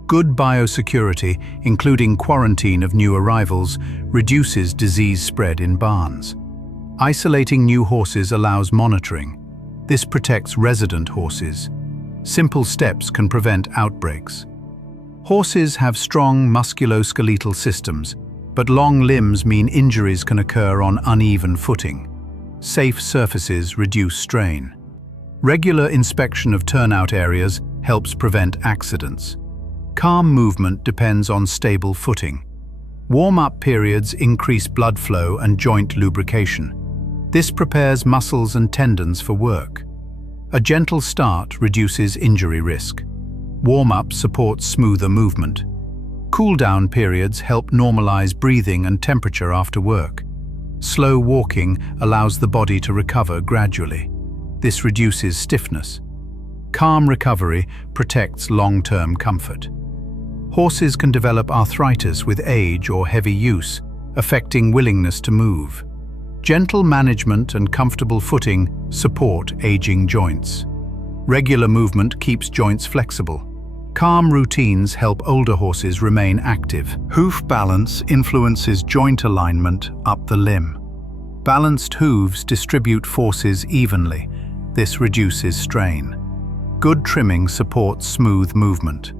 Good biosecurity, including quarantine of new arrivals, reduces disease spread in barns. Isolating new horses allows monitoring. This protects resident horses. Simple steps can prevent outbreaks. Horses have strong musculoskeletal systems, but long limbs mean injuries can occur on uneven footing. Safe surfaces reduce strain. Regular inspection of turnout areas helps prevent accidents. Calm movement depends on stable footing. Warm-up periods increase blood flow and joint lubrication. This prepares muscles and tendons for work. A gentle start reduces injury risk. Warm-up supports smoother movement. Cool-down periods help normalize breathing and temperature after work. Slow walking allows the body to recover gradually. This reduces stiffness. Calm recovery protects long-term comfort. Horses can develop arthritis with age or heavy use, affecting willingness to move. Gentle management and comfortable footing support aging joints. Regular movement keeps joints flexible. Calm routines help older horses remain active. Hoof balance influences joint alignment up the limb. Balanced hooves distribute forces evenly. This reduces strain. Good trimming supports smooth movement.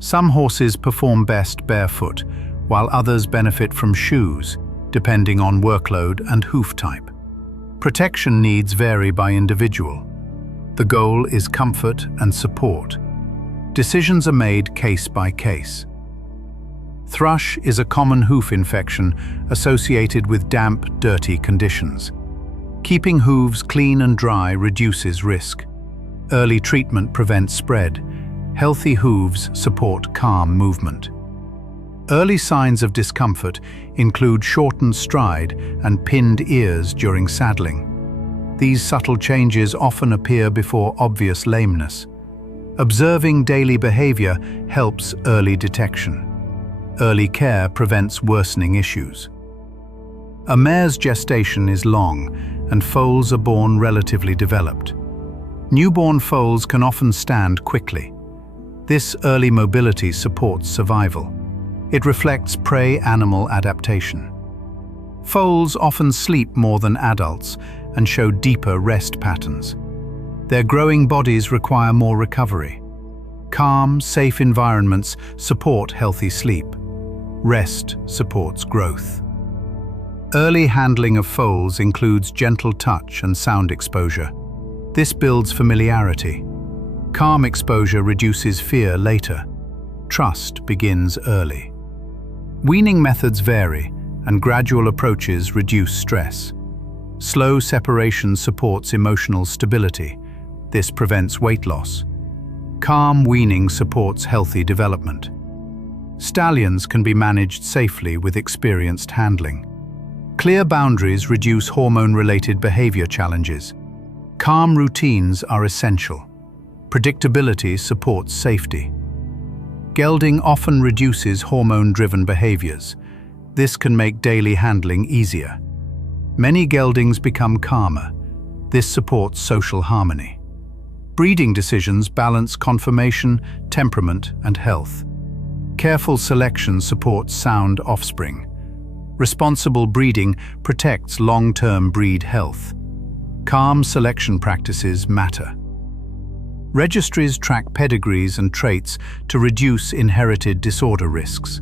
Some horses perform best barefoot, while others benefit from shoes, depending on workload and hoof type. Protection needs vary by individual. The goal is comfort and support. Decisions are made case by case. Thrush is a common hoof infection associated with damp, dirty conditions. Keeping hooves clean and dry reduces risk. Early treatment prevents spread. Healthy hooves support calm movement. Early signs of discomfort include shortened stride and pinned ears during saddling. These subtle changes often appear before obvious lameness. Observing daily behavior helps early detection. Early care prevents worsening issues. A mare's gestation is long, and foals are born relatively developed. Newborn foals can often stand quickly. This early mobility supports survival. It reflects prey animal adaptation. Foals often sleep more than adults and show deeper rest patterns. Their growing bodies require more recovery. Calm, safe environments support healthy sleep. Rest supports growth. Early handling of foals includes gentle touch and sound exposure. This builds familiarity. Calm exposure reduces fear later. Trust begins early. Weaning methods vary, and gradual approaches reduce stress. Slow separation supports emotional stability. This prevents weight loss. Calm weaning supports healthy development. Stallions can be managed safely with experienced handling. Clear boundaries reduce hormone-related behavior challenges. Calm routines are essential. Predictability supports safety. Gelding often reduces hormone-driven behaviors. This can make daily handling easier. Many geldings become calmer. This supports social harmony. Breeding decisions balance conformation, temperament, and health. Careful selection supports sound offspring. Responsible breeding protects long-term breed health. Calm selection practices matter. Registries track pedigrees and traits to reduce inherited disorder risks.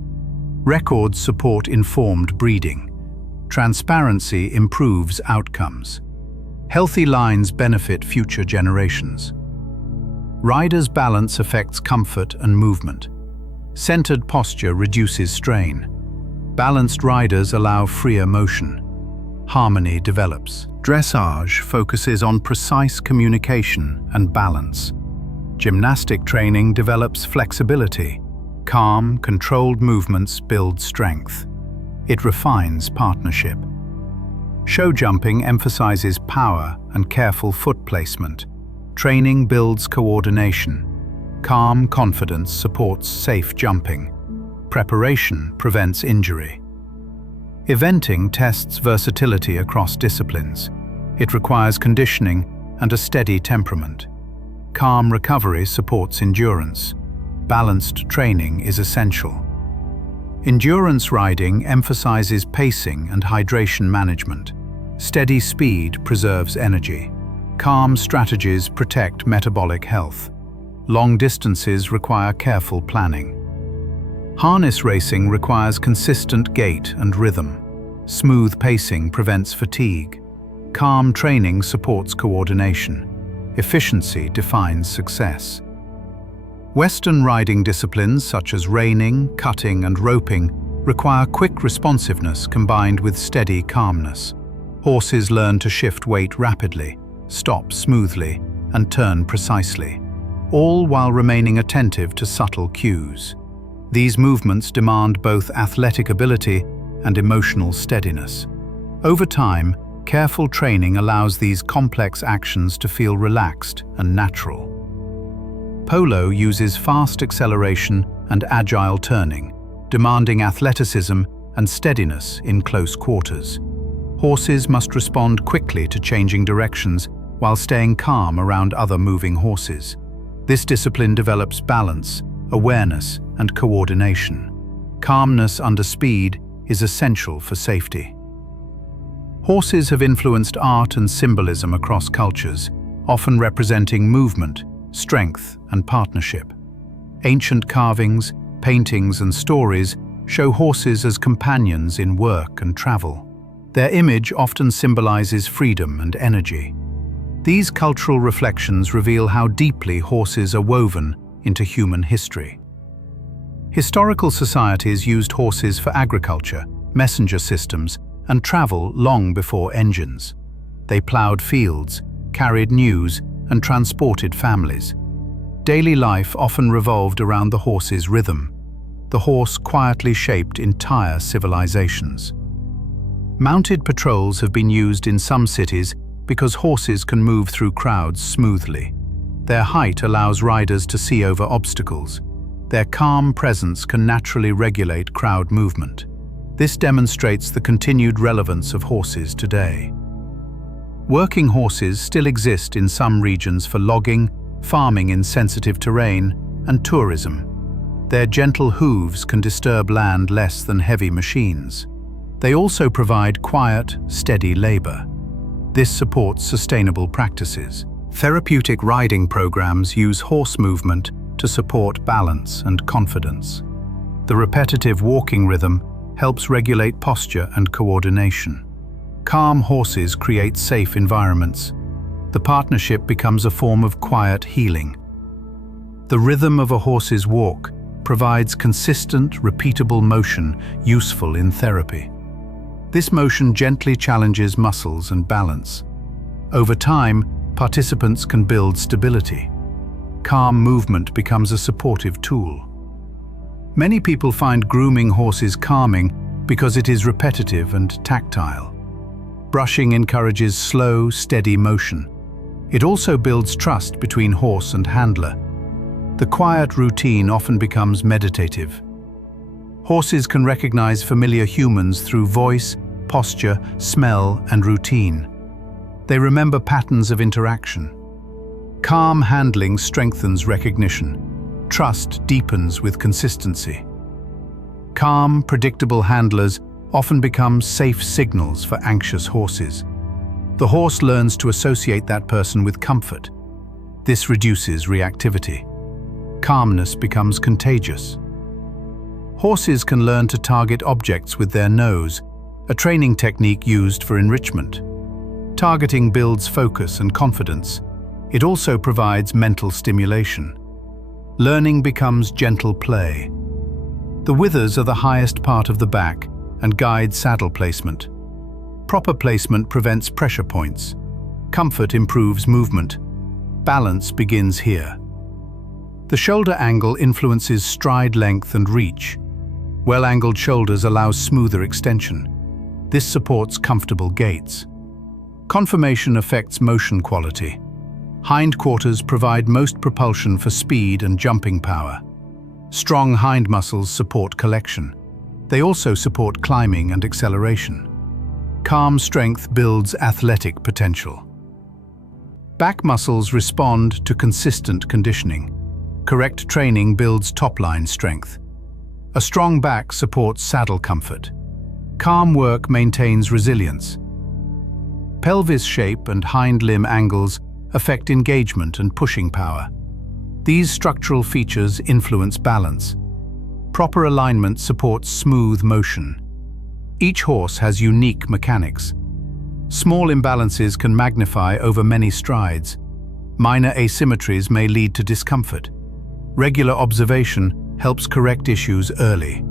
Records support informed breeding. Transparency improves outcomes. Healthy lines benefit future generations. Riders' balance affects comfort and movement. Centered posture reduces strain. Balanced riders allow freer motion. Harmony develops. Dressage focuses on precise communication and balance. Gymnastic training develops flexibility. Calm, controlled movements build strength. It refines partnership. Show jumping emphasizes power and careful foot placement. Training builds coordination. Calm confidence supports safe jumping. Preparation prevents injury. Eventing tests versatility across disciplines. It requires conditioning and a steady temperament. Calm recovery supports endurance. Balanced training is essential. Endurance riding emphasizes pacing and hydration management. Steady speed preserves energy. Calm strategies protect metabolic health. Long distances require careful planning. Harness racing requires consistent gait and rhythm. Smooth pacing prevents fatigue. Calm training supports coordination. Efficiency defines success. Western riding disciplines such as reining, cutting, and roping require quick responsiveness combined with steady calmness. Horses learn to shift weight rapidly, stop smoothly, and turn precisely, all while remaining attentive to subtle cues. These movements demand both athletic ability and emotional steadiness. Over time, careful training allows these complex actions to feel relaxed and natural. Polo uses fast acceleration and agile turning, demanding athleticism and steadiness in close quarters. Horses must respond quickly to changing directions while staying calm around other moving horses. This discipline develops balance, awareness, and coordination. Calmness under speed is essential for safety. Horses have influenced art and symbolism across cultures, often representing movement, strength, and partnership. Ancient carvings, paintings, and stories show horses as companions in work and travel. Their image often symbolizes freedom and energy. These cultural reflections reveal how deeply horses are woven into human history. Historical societies used horses for agriculture, messenger systems, and travel long before engines. They plowed fields, carried news, and transported families. Daily life often revolved around the horse's rhythm. The horse quietly shaped entire civilizations. Mounted patrols have been used in some cities because horses can move through crowds smoothly. Their height allows riders to see over obstacles. Their calm presence can naturally regulate crowd movement. This demonstrates the continued relevance of horses today. Working horses still exist in some regions for logging, farming in sensitive terrain, and tourism. Their gentle hooves can disturb land less than heavy machines. They also provide quiet, steady labor. This supports sustainable practices. Therapeutic riding programs use horse movement to support balance and confidence. The repetitive walking rhythm helps regulate posture and coordination. Calm horses create safe environments. The partnership becomes a form of quiet healing. The rhythm of a horse's walk provides consistent, repeatable motion useful in therapy. This motion gently challenges muscles and balance. Over time, participants can build stability. Calm movement becomes a supportive tool. Many people find grooming horses calming because it is repetitive and tactile. Brushing encourages slow, steady motion. It also builds trust between horse and handler. The quiet routine often becomes meditative. Horses can recognize familiar humans through voice, posture, smell, and routine. They remember patterns of interaction. Calm handling strengthens recognition. Trust deepens with consistency. Calm, predictable handlers often become safe signals for anxious horses. The horse learns to associate that person with comfort. This reduces reactivity. Calmness becomes contagious. Horses can learn to target objects with their nose, a training technique used for enrichment. Targeting builds focus and confidence. It also provides mental stimulation. Learning becomes gentle play. The withers are the highest part of the back and guide saddle placement. Proper placement prevents pressure points. Comfort improves movement. Balance begins here. The shoulder angle influences stride length and reach. Well-angled shoulders allow smoother extension. This supports comfortable gaits. Conformation affects motion quality. Hindquarters provide most propulsion for speed and jumping power. Strong hind muscles support collection. They also support climbing and acceleration. Calm strength builds athletic potential. Back muscles respond to consistent conditioning. Correct training builds top-line strength. A strong back supports saddle comfort. Calm work maintains resilience. Pelvis shape and hind limb angles affect engagement and pushing power. These structural features influence balance. Proper alignment supports smooth motion. Each horse has unique mechanics. Small imbalances can magnify over many strides. Minor asymmetries may lead to discomfort. Regular observation helps correct issues early.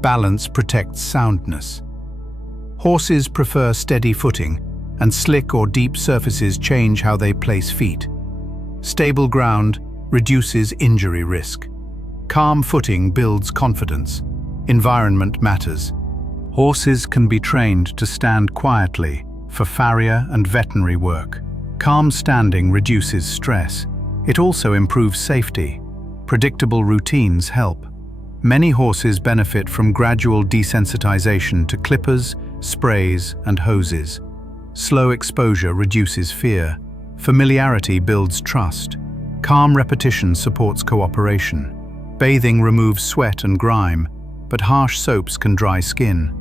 Balance protects soundness. Horses prefer steady footing, and slick or deep surfaces change how they place feet. Stable ground reduces injury risk. Calm footing builds confidence. Environment matters. Horses can be trained to stand quietly for farrier and veterinary work. Calm standing reduces stress. It also improves safety. Predictable routines help. Many horses benefit from gradual desensitization to clippers, sprays, and hoses. Slow exposure reduces fear. Familiarity builds trust. Calm repetition supports cooperation. Bathing removes sweat and grime, but harsh soaps can dry skin.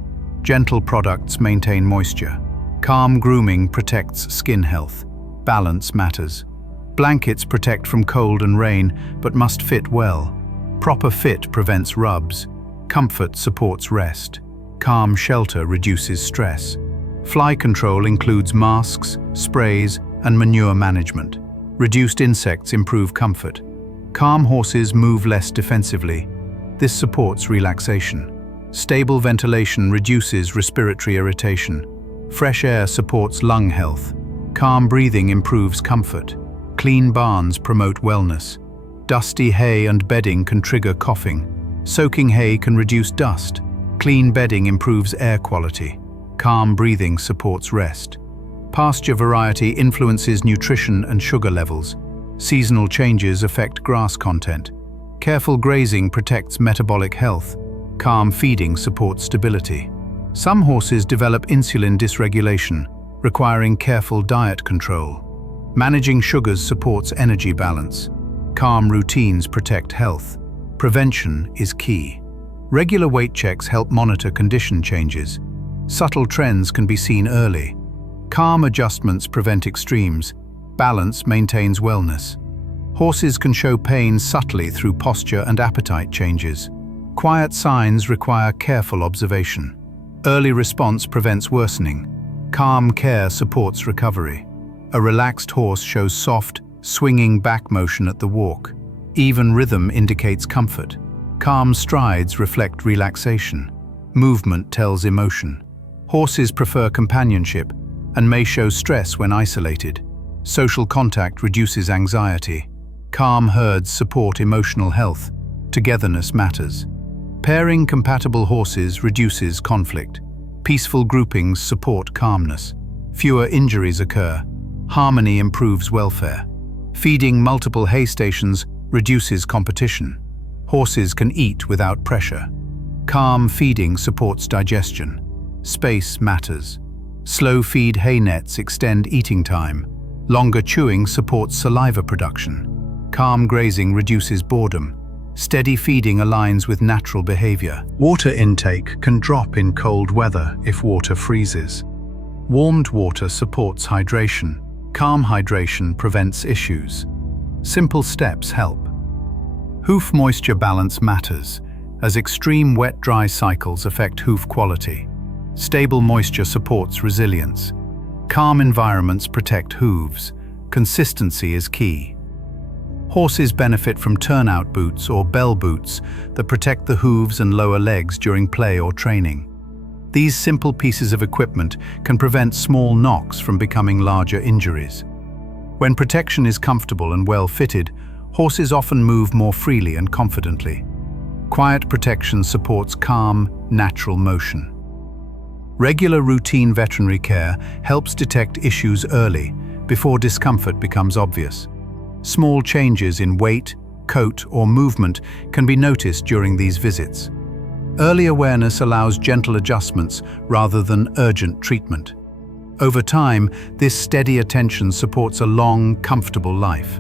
Gentle products maintain moisture. Calm grooming protects skin health. Balance matters. Blankets protect from cold and rain, but must fit well. Proper fit prevents rubs. Comfort supports rest. Calm shelter reduces stress. Fly control includes masks, sprays, and manure management. Reduced insects improve comfort. Calm horses move less defensively. This supports relaxation. Stable ventilation reduces respiratory irritation. Fresh air supports lung health. Calm breathing improves comfort. Clean barns promote wellness. Dusty hay and bedding can trigger coughing. Soaking hay can reduce dust. Clean bedding improves air quality. Calm breathing supports rest. Pasture variety influences nutrition and sugar levels. Seasonal changes affect grass content. Careful grazing protects metabolic health. Calm feeding supports stability. Some horses develop insulin dysregulation, requiring careful diet control. Managing sugars supports energy balance. Calm routines protect health. Prevention is key. Regular weight checks help monitor condition changes. Subtle trends can be seen early. Calm adjustments prevent extremes. Balance maintains wellness. Horses can show pain subtly through posture and appetite changes. Quiet signs require careful observation. Early response prevents worsening. Calm care supports recovery. A relaxed horse shows soft, swinging back motion at the walk. Even rhythm indicates comfort. Calm strides reflect relaxation. Movement tells emotion. Horses prefer companionship and may show stress when isolated. Social contact reduces anxiety. Calm herds support emotional health. Togetherness matters. Pairing compatible horses reduces conflict. Peaceful groupings support calmness. Fewer injuries occur. Harmony improves welfare. Feeding multiple hay stations reduces competition. Horses can eat without pressure. Calm feeding supports digestion. Space matters. Slow feed hay nets extend eating time. Longer chewing supports saliva production. Calm grazing reduces boredom. Steady feeding aligns with natural behavior. Water intake can drop in cold weather if water freezes. Warmed water supports hydration. Calm hydration prevents issues. Simple steps help. Hoof moisture balance matters, as extreme wet-dry cycles affect hoof quality. Stable moisture supports resilience. Calm environments protect hooves. Consistency is key. Horses benefit from turnout boots or bell boots that protect the hooves and lower legs during play or training. These simple pieces of equipment can prevent small knocks from becoming larger injuries. When protection is comfortable and well fitted, horses often move more freely and confidently. Quiet protection supports calm, natural motion. Regular routine veterinary care helps detect issues early, before discomfort becomes obvious. Small changes in weight, coat, or movement can be noticed during these visits. Early awareness allows gentle adjustments rather than urgent treatment. Over time, this steady attention supports a long, comfortable life.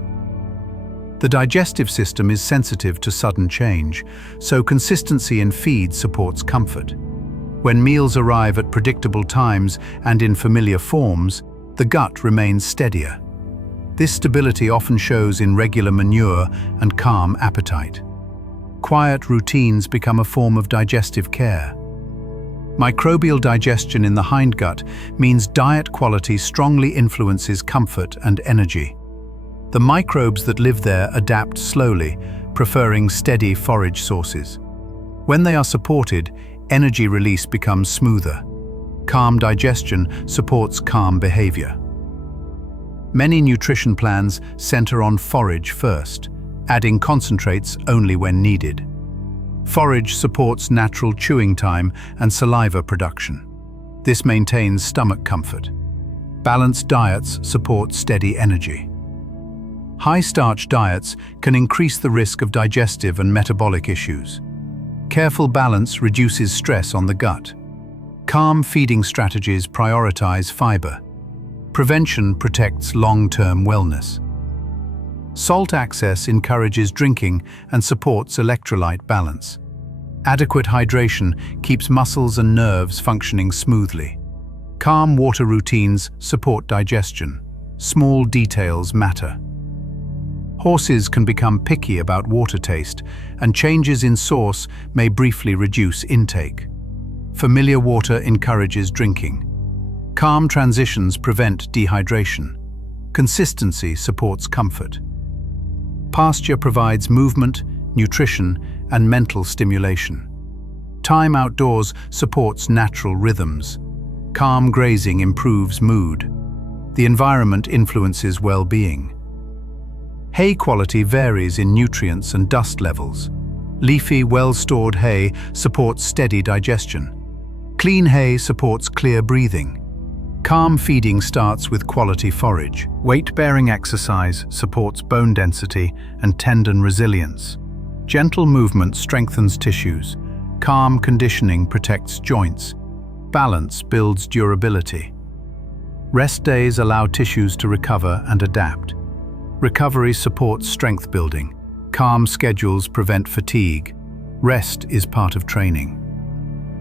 The digestive system is sensitive to sudden change, so consistency in feed supports comfort. When meals arrive at predictable times and in familiar forms, the gut remains steadier. This stability often shows in regular manure and calm appetite. Quiet routines become a form of digestive care. Microbial digestion in the hindgut means diet quality strongly influences comfort and energy. The microbes that live there adapt slowly, preferring steady forage sources. When they are supported, energy release becomes smoother. Calm digestion supports calm behavior. Many nutrition plans center on forage first, adding concentrates only when needed. Forage supports natural chewing time and saliva production. This maintains stomach comfort. Balanced diets support steady energy. High-starch diets can increase the risk of digestive and metabolic issues. Careful balance reduces stress on the gut. Calm feeding strategies prioritize fiber. Prevention protects long-term wellness. Salt access encourages drinking and supports electrolyte balance. Adequate hydration keeps muscles and nerves functioning smoothly. Calm water routines support digestion. Small details matter. Horses can become picky about water taste, and changes in source may briefly reduce intake. Familiar water encourages drinking. Calm transitions prevent dehydration. Consistency supports comfort. Pasture provides movement, nutrition, and mental stimulation. Time outdoors supports natural rhythms. Calm grazing improves mood. The environment influences well-being. Hay quality varies in nutrients and dust levels. Leafy, well-stored hay supports steady digestion. Clean hay supports clear breathing. Calm feeding starts with quality forage. Weight-bearing exercise supports bone density and tendon resilience. Gentle movement strengthens tissues. Calm conditioning protects joints. Balance builds durability. Rest days allow tissues to recover and adapt. Recovery supports strength building. Calm schedules prevent fatigue. Rest is part of training.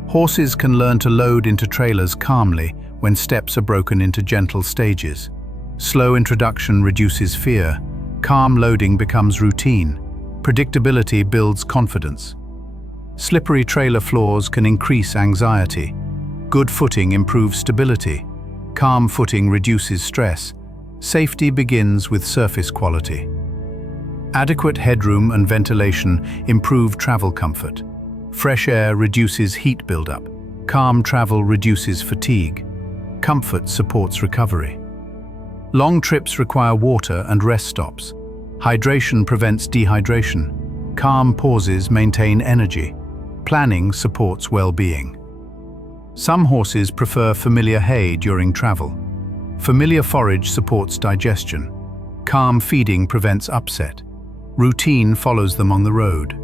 Horses can learn to load into trailers calmly when steps are broken into gentle stages. Slow introduction reduces fear. Calm loading becomes routine. Predictability builds confidence. Slippery trailer floors can increase anxiety. Good footing improves stability. Calm footing reduces stress. Safety begins with surface quality. Adequate headroom and ventilation improve travel comfort. Fresh air reduces heat buildup. Calm travel reduces fatigue. Comfort supports recovery. Long trips require water and rest stops. Hydration prevents dehydration. Calm pauses maintain energy. Planning supports well-being. Some horses prefer familiar hay during travel. Familiar forage supports digestion. Calm feeding prevents upset. Routine follows them on the road.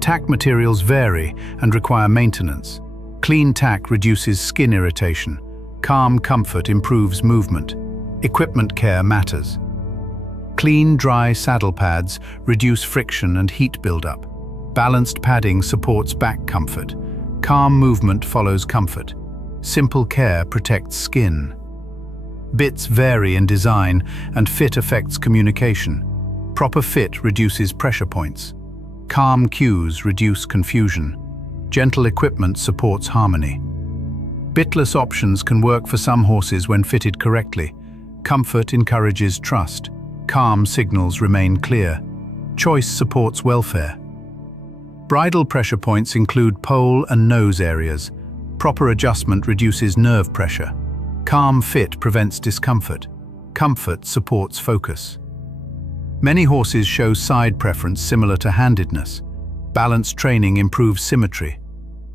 Tack materials vary and require maintenance. Clean tack reduces skin irritation. Calm comfort improves movement. Equipment care matters. Clean, dry saddle pads reduce friction and heat buildup. Balanced padding supports back comfort. Calm movement follows comfort. Simple care protects skin. Bits vary in design, and fit affects communication. Proper fit reduces pressure points. Calm cues reduce confusion. Gentle equipment supports harmony. Bitless options can work for some horses when fitted correctly. Comfort encourages trust. Calm signals remain clear. Choice supports welfare. Bridle pressure points include pole and nose areas. Proper adjustment reduces nerve pressure. Calm fit prevents discomfort. Comfort supports focus. Many horses show side preference similar to handedness. Balanced training improves symmetry.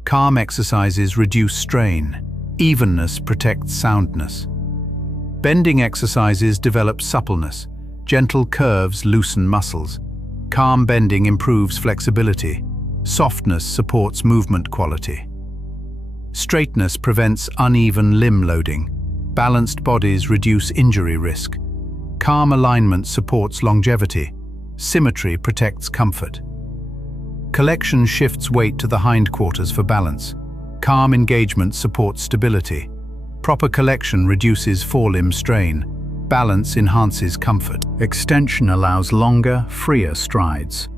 Calm exercises reduce strain. Evenness protects soundness. Bending exercises develop suppleness. Gentle curves loosen muscles. Calm bending improves flexibility. Softness supports movement quality. Straightness prevents uneven limb loading. Balanced bodies reduce injury risk. Calm alignment supports longevity. Symmetry protects comfort. Collection shifts weight to the hindquarters for balance. Calm engagement supports stability. Proper collection reduces forelimb strain. Balance enhances comfort. Extension allows longer, freer strides.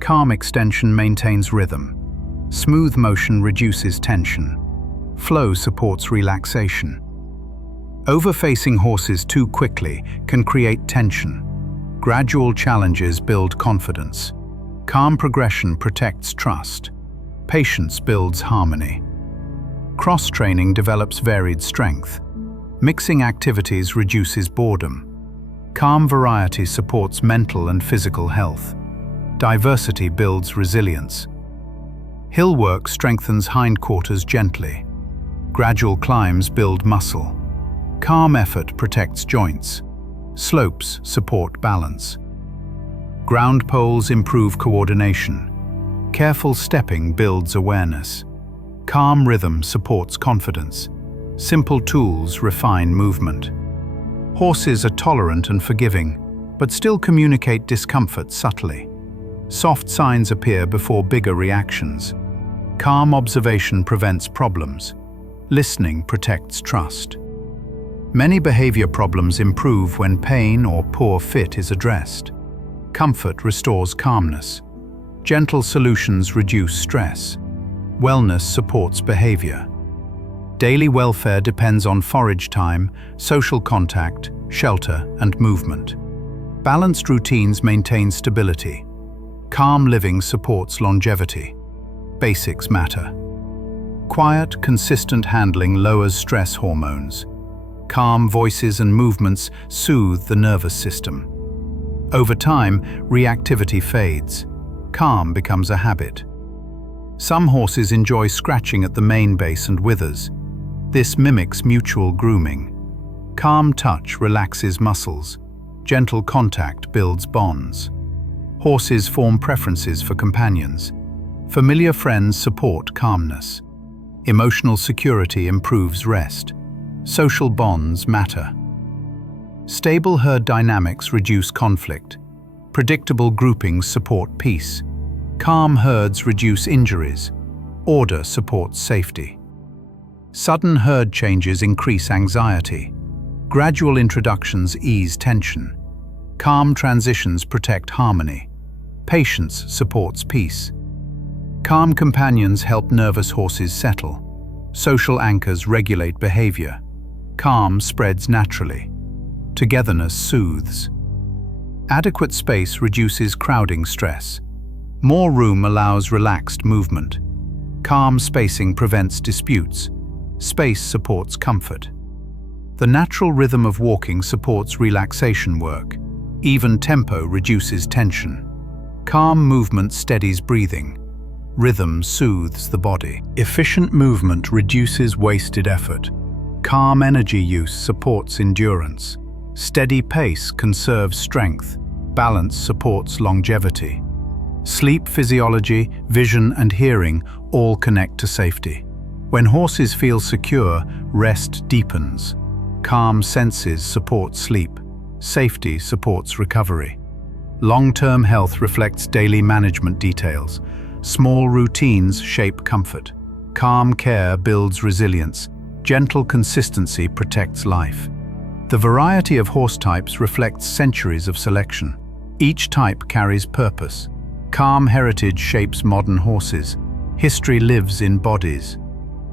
Calm extension maintains rhythm. Smooth motion reduces tension. Flow supports relaxation. Overfacing horses too quickly can create tension. Gradual challenges build confidence. Calm progression protects trust. Patience builds harmony. Cross-training develops varied strength. Mixing activities reduces boredom. Calm variety supports mental and physical health. Diversity builds resilience. Hill work strengthens hindquarters gently. Gradual climbs build muscle. Calm effort protects joints. Slopes support balance. Ground poles improve coordination. Careful stepping builds awareness. Calm rhythm supports confidence. Simple tools refine movement. Horses are tolerant and forgiving, but still communicate discomfort subtly. Soft signs appear before bigger reactions. Calm observation prevents problems. Listening protects trust. Many behavior problems improve when pain or poor fit is addressed. Comfort restores calmness. Gentle solutions reduce stress. Wellness supports behavior. Daily welfare depends on forage time, social contact, shelter, and movement. Balanced routines maintain stability. Calm living supports longevity. Basics matter. Quiet, consistent handling lowers stress hormones. Calm voices and movements soothe the nervous system. Over time, reactivity fades. Calm becomes a habit. Some horses enjoy scratching at the mane base and withers. This mimics mutual grooming. Calm touch relaxes muscles. Gentle contact builds bonds. Horses form preferences for companions. Familiar friends support calmness. Emotional security improves rest. Social bonds matter. Stable herd dynamics reduce conflict. Predictable groupings support peace. Calm herds reduce injuries. Order supports safety. Sudden herd changes increase anxiety. Gradual introductions ease tension. Calm transitions protect harmony. Patience supports peace. Calm companions help nervous horses settle. Social anchors regulate behavior. Calm spreads naturally. Togetherness soothes. Adequate space reduces crowding stress. More room allows relaxed movement. Calm spacing prevents disputes. Space supports comfort. The natural rhythm of walking supports relaxation work. Even tempo reduces tension. Calm movement steadies breathing. Rhythm soothes the body. Efficient movement reduces wasted effort. Calm energy use supports endurance. Steady pace conserves strength. Balance supports longevity. Sleep physiology, vision, and hearing all connect to safety. When horses feel secure, rest deepens. Calm senses support sleep. Safety supports recovery. Long-term health reflects daily management details. Small routines shape comfort. Calm care builds resilience. Gentle consistency protects life. The variety of horse types reflects centuries of selection. Each type carries purpose. Calm heritage shapes modern horses. History lives in bodies.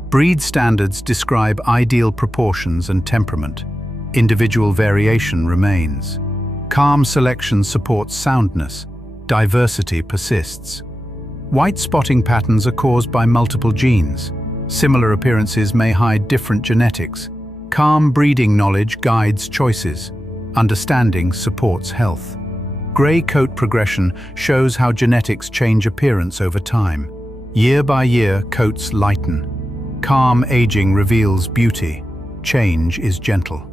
Breed standards describe ideal proportions and temperament. Individual variation remains. Calm selection supports soundness. Diversity persists. White spotting patterns are caused by multiple genes. Similar appearances may hide different genetics. Calm breeding knowledge guides choices. Understanding supports health. Grey coat progression shows how genetics change appearance over time. Year by year, coats lighten. Calm aging reveals beauty. Change is gentle.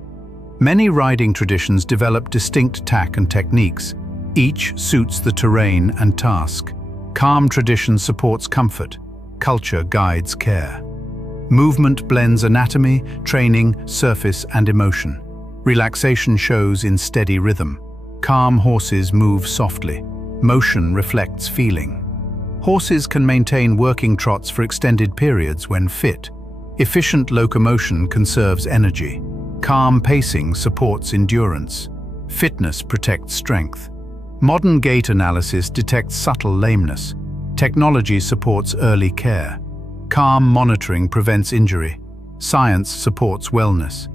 Many riding traditions develop distinct tack and techniques. Each suits the terrain and task. Calm tradition supports comfort. Culture guides care. Movement blends anatomy, training, surface, and emotion. Relaxation shows in steady rhythm. Calm horses move softly. Motion reflects feeling. Horses can maintain working trots for extended periods when fit. Efficient locomotion conserves energy. Calm pacing supports endurance. Fitness protects strength. Modern gait analysis detects subtle lameness. Technology supports early care. Calm monitoring prevents injury. Science supports wellness.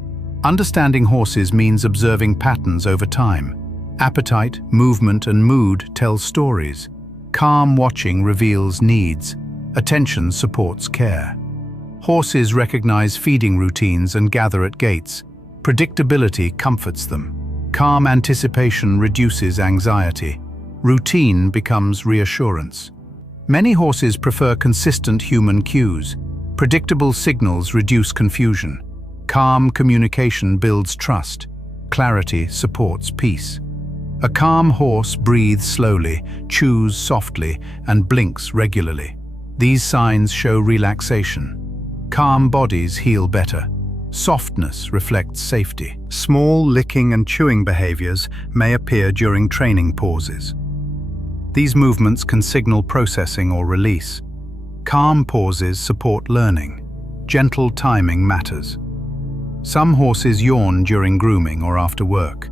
Understanding horses means observing patterns over time. Appetite, movement, and mood tell stories. Calm watching reveals needs. Attention supports care. Horses recognize feeding routines and gather at gates. Predictability comforts them. Calm anticipation reduces anxiety. Routine becomes reassurance. Many horses prefer consistent human cues. Predictable signals reduce confusion. Calm communication builds trust. Clarity supports peace. A calm horse breathes slowly, chews softly, and blinks regularly. These signs show relaxation. Calm bodies heal better. Softness reflects safety. Small licking and chewing behaviors may appear during training pauses. These movements can signal processing or release. Calm pauses support learning. gentle timing matters. Some horses yawn during grooming or after work.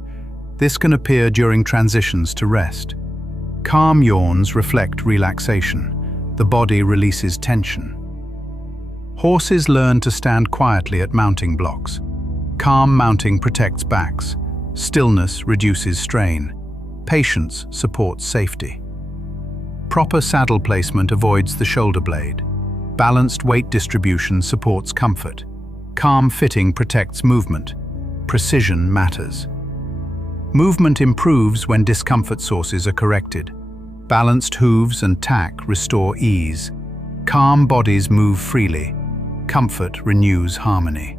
This can appear during transitions to rest. Calm yawns reflect relaxation. The body releases tension. Horses learn to stand quietly at mounting blocks. Calm mounting protects backs. Stillness reduces strain. Patience supports safety. Proper saddle placement avoids the shoulder blade. Balanced weight distribution supports comfort. Calm fitting protects movement. Precision matters. Movement improves when discomfort sources are corrected. Balanced hooves and tack restore ease. Calm bodies move freely. Comfort renews harmony.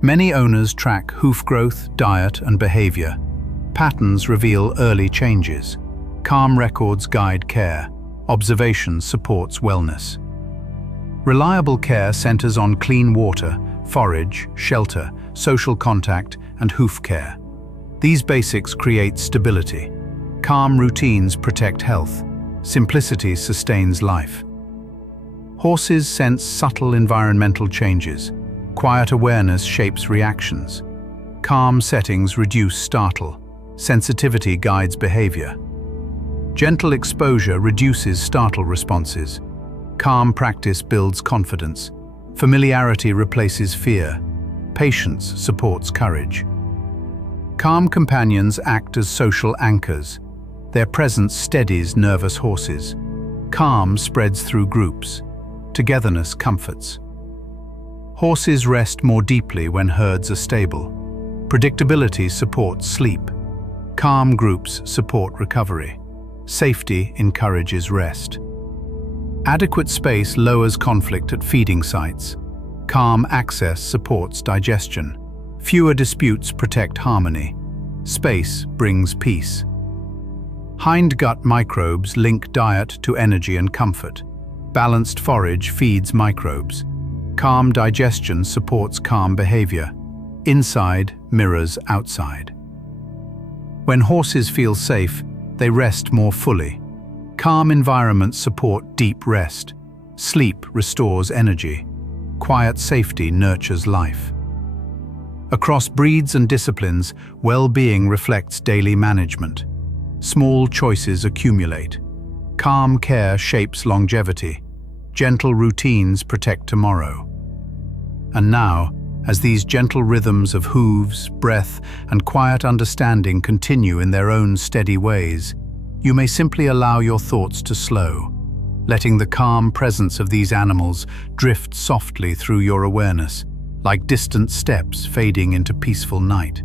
Many owners track hoof growth, diet, and behavior. Patterns reveal early changes. Calm records guide care. Observation supports wellness. Reliable care centers on clean water, forage, shelter, social contact, and hoof care. These basics create stability. Calm routines protect health. Simplicity sustains life. Horses sense subtle environmental changes. Quiet awareness shapes reactions. Calm settings reduce startle. Sensitivity guides behavior. Gentle exposure reduces startle responses. Calm practice builds confidence. Familiarity replaces fear. Patience supports courage. Calm companions act as social anchors. Their presence steadies nervous horses. Calm spreads through groups. Togetherness comforts. Horses rest more deeply when herds are stable. Predictability supports sleep. Calm groups support recovery. Safety encourages rest. Adequate space lowers conflict at feeding sites. Calm access supports digestion. Fewer disputes protect harmony. Space brings peace. Hindgut microbes link diet to energy and comfort. Balanced forage feeds microbes. Calm digestion supports calm behavior. Inside mirrors outside. When horses feel safe, they rest more fully. Calm environments support deep rest. Sleep restores energy. Quiet safety nurtures life. Across breeds and disciplines, well-being reflects daily management. Small choices accumulate. Calm care shapes longevity. Gentle routines protect tomorrow. And now, as these gentle rhythms of hooves, breath, and quiet understanding continue in their own steady ways, you may simply allow your thoughts to slow, letting the calm presence of these animals drift softly through your awareness, like distant steps fading into peaceful night.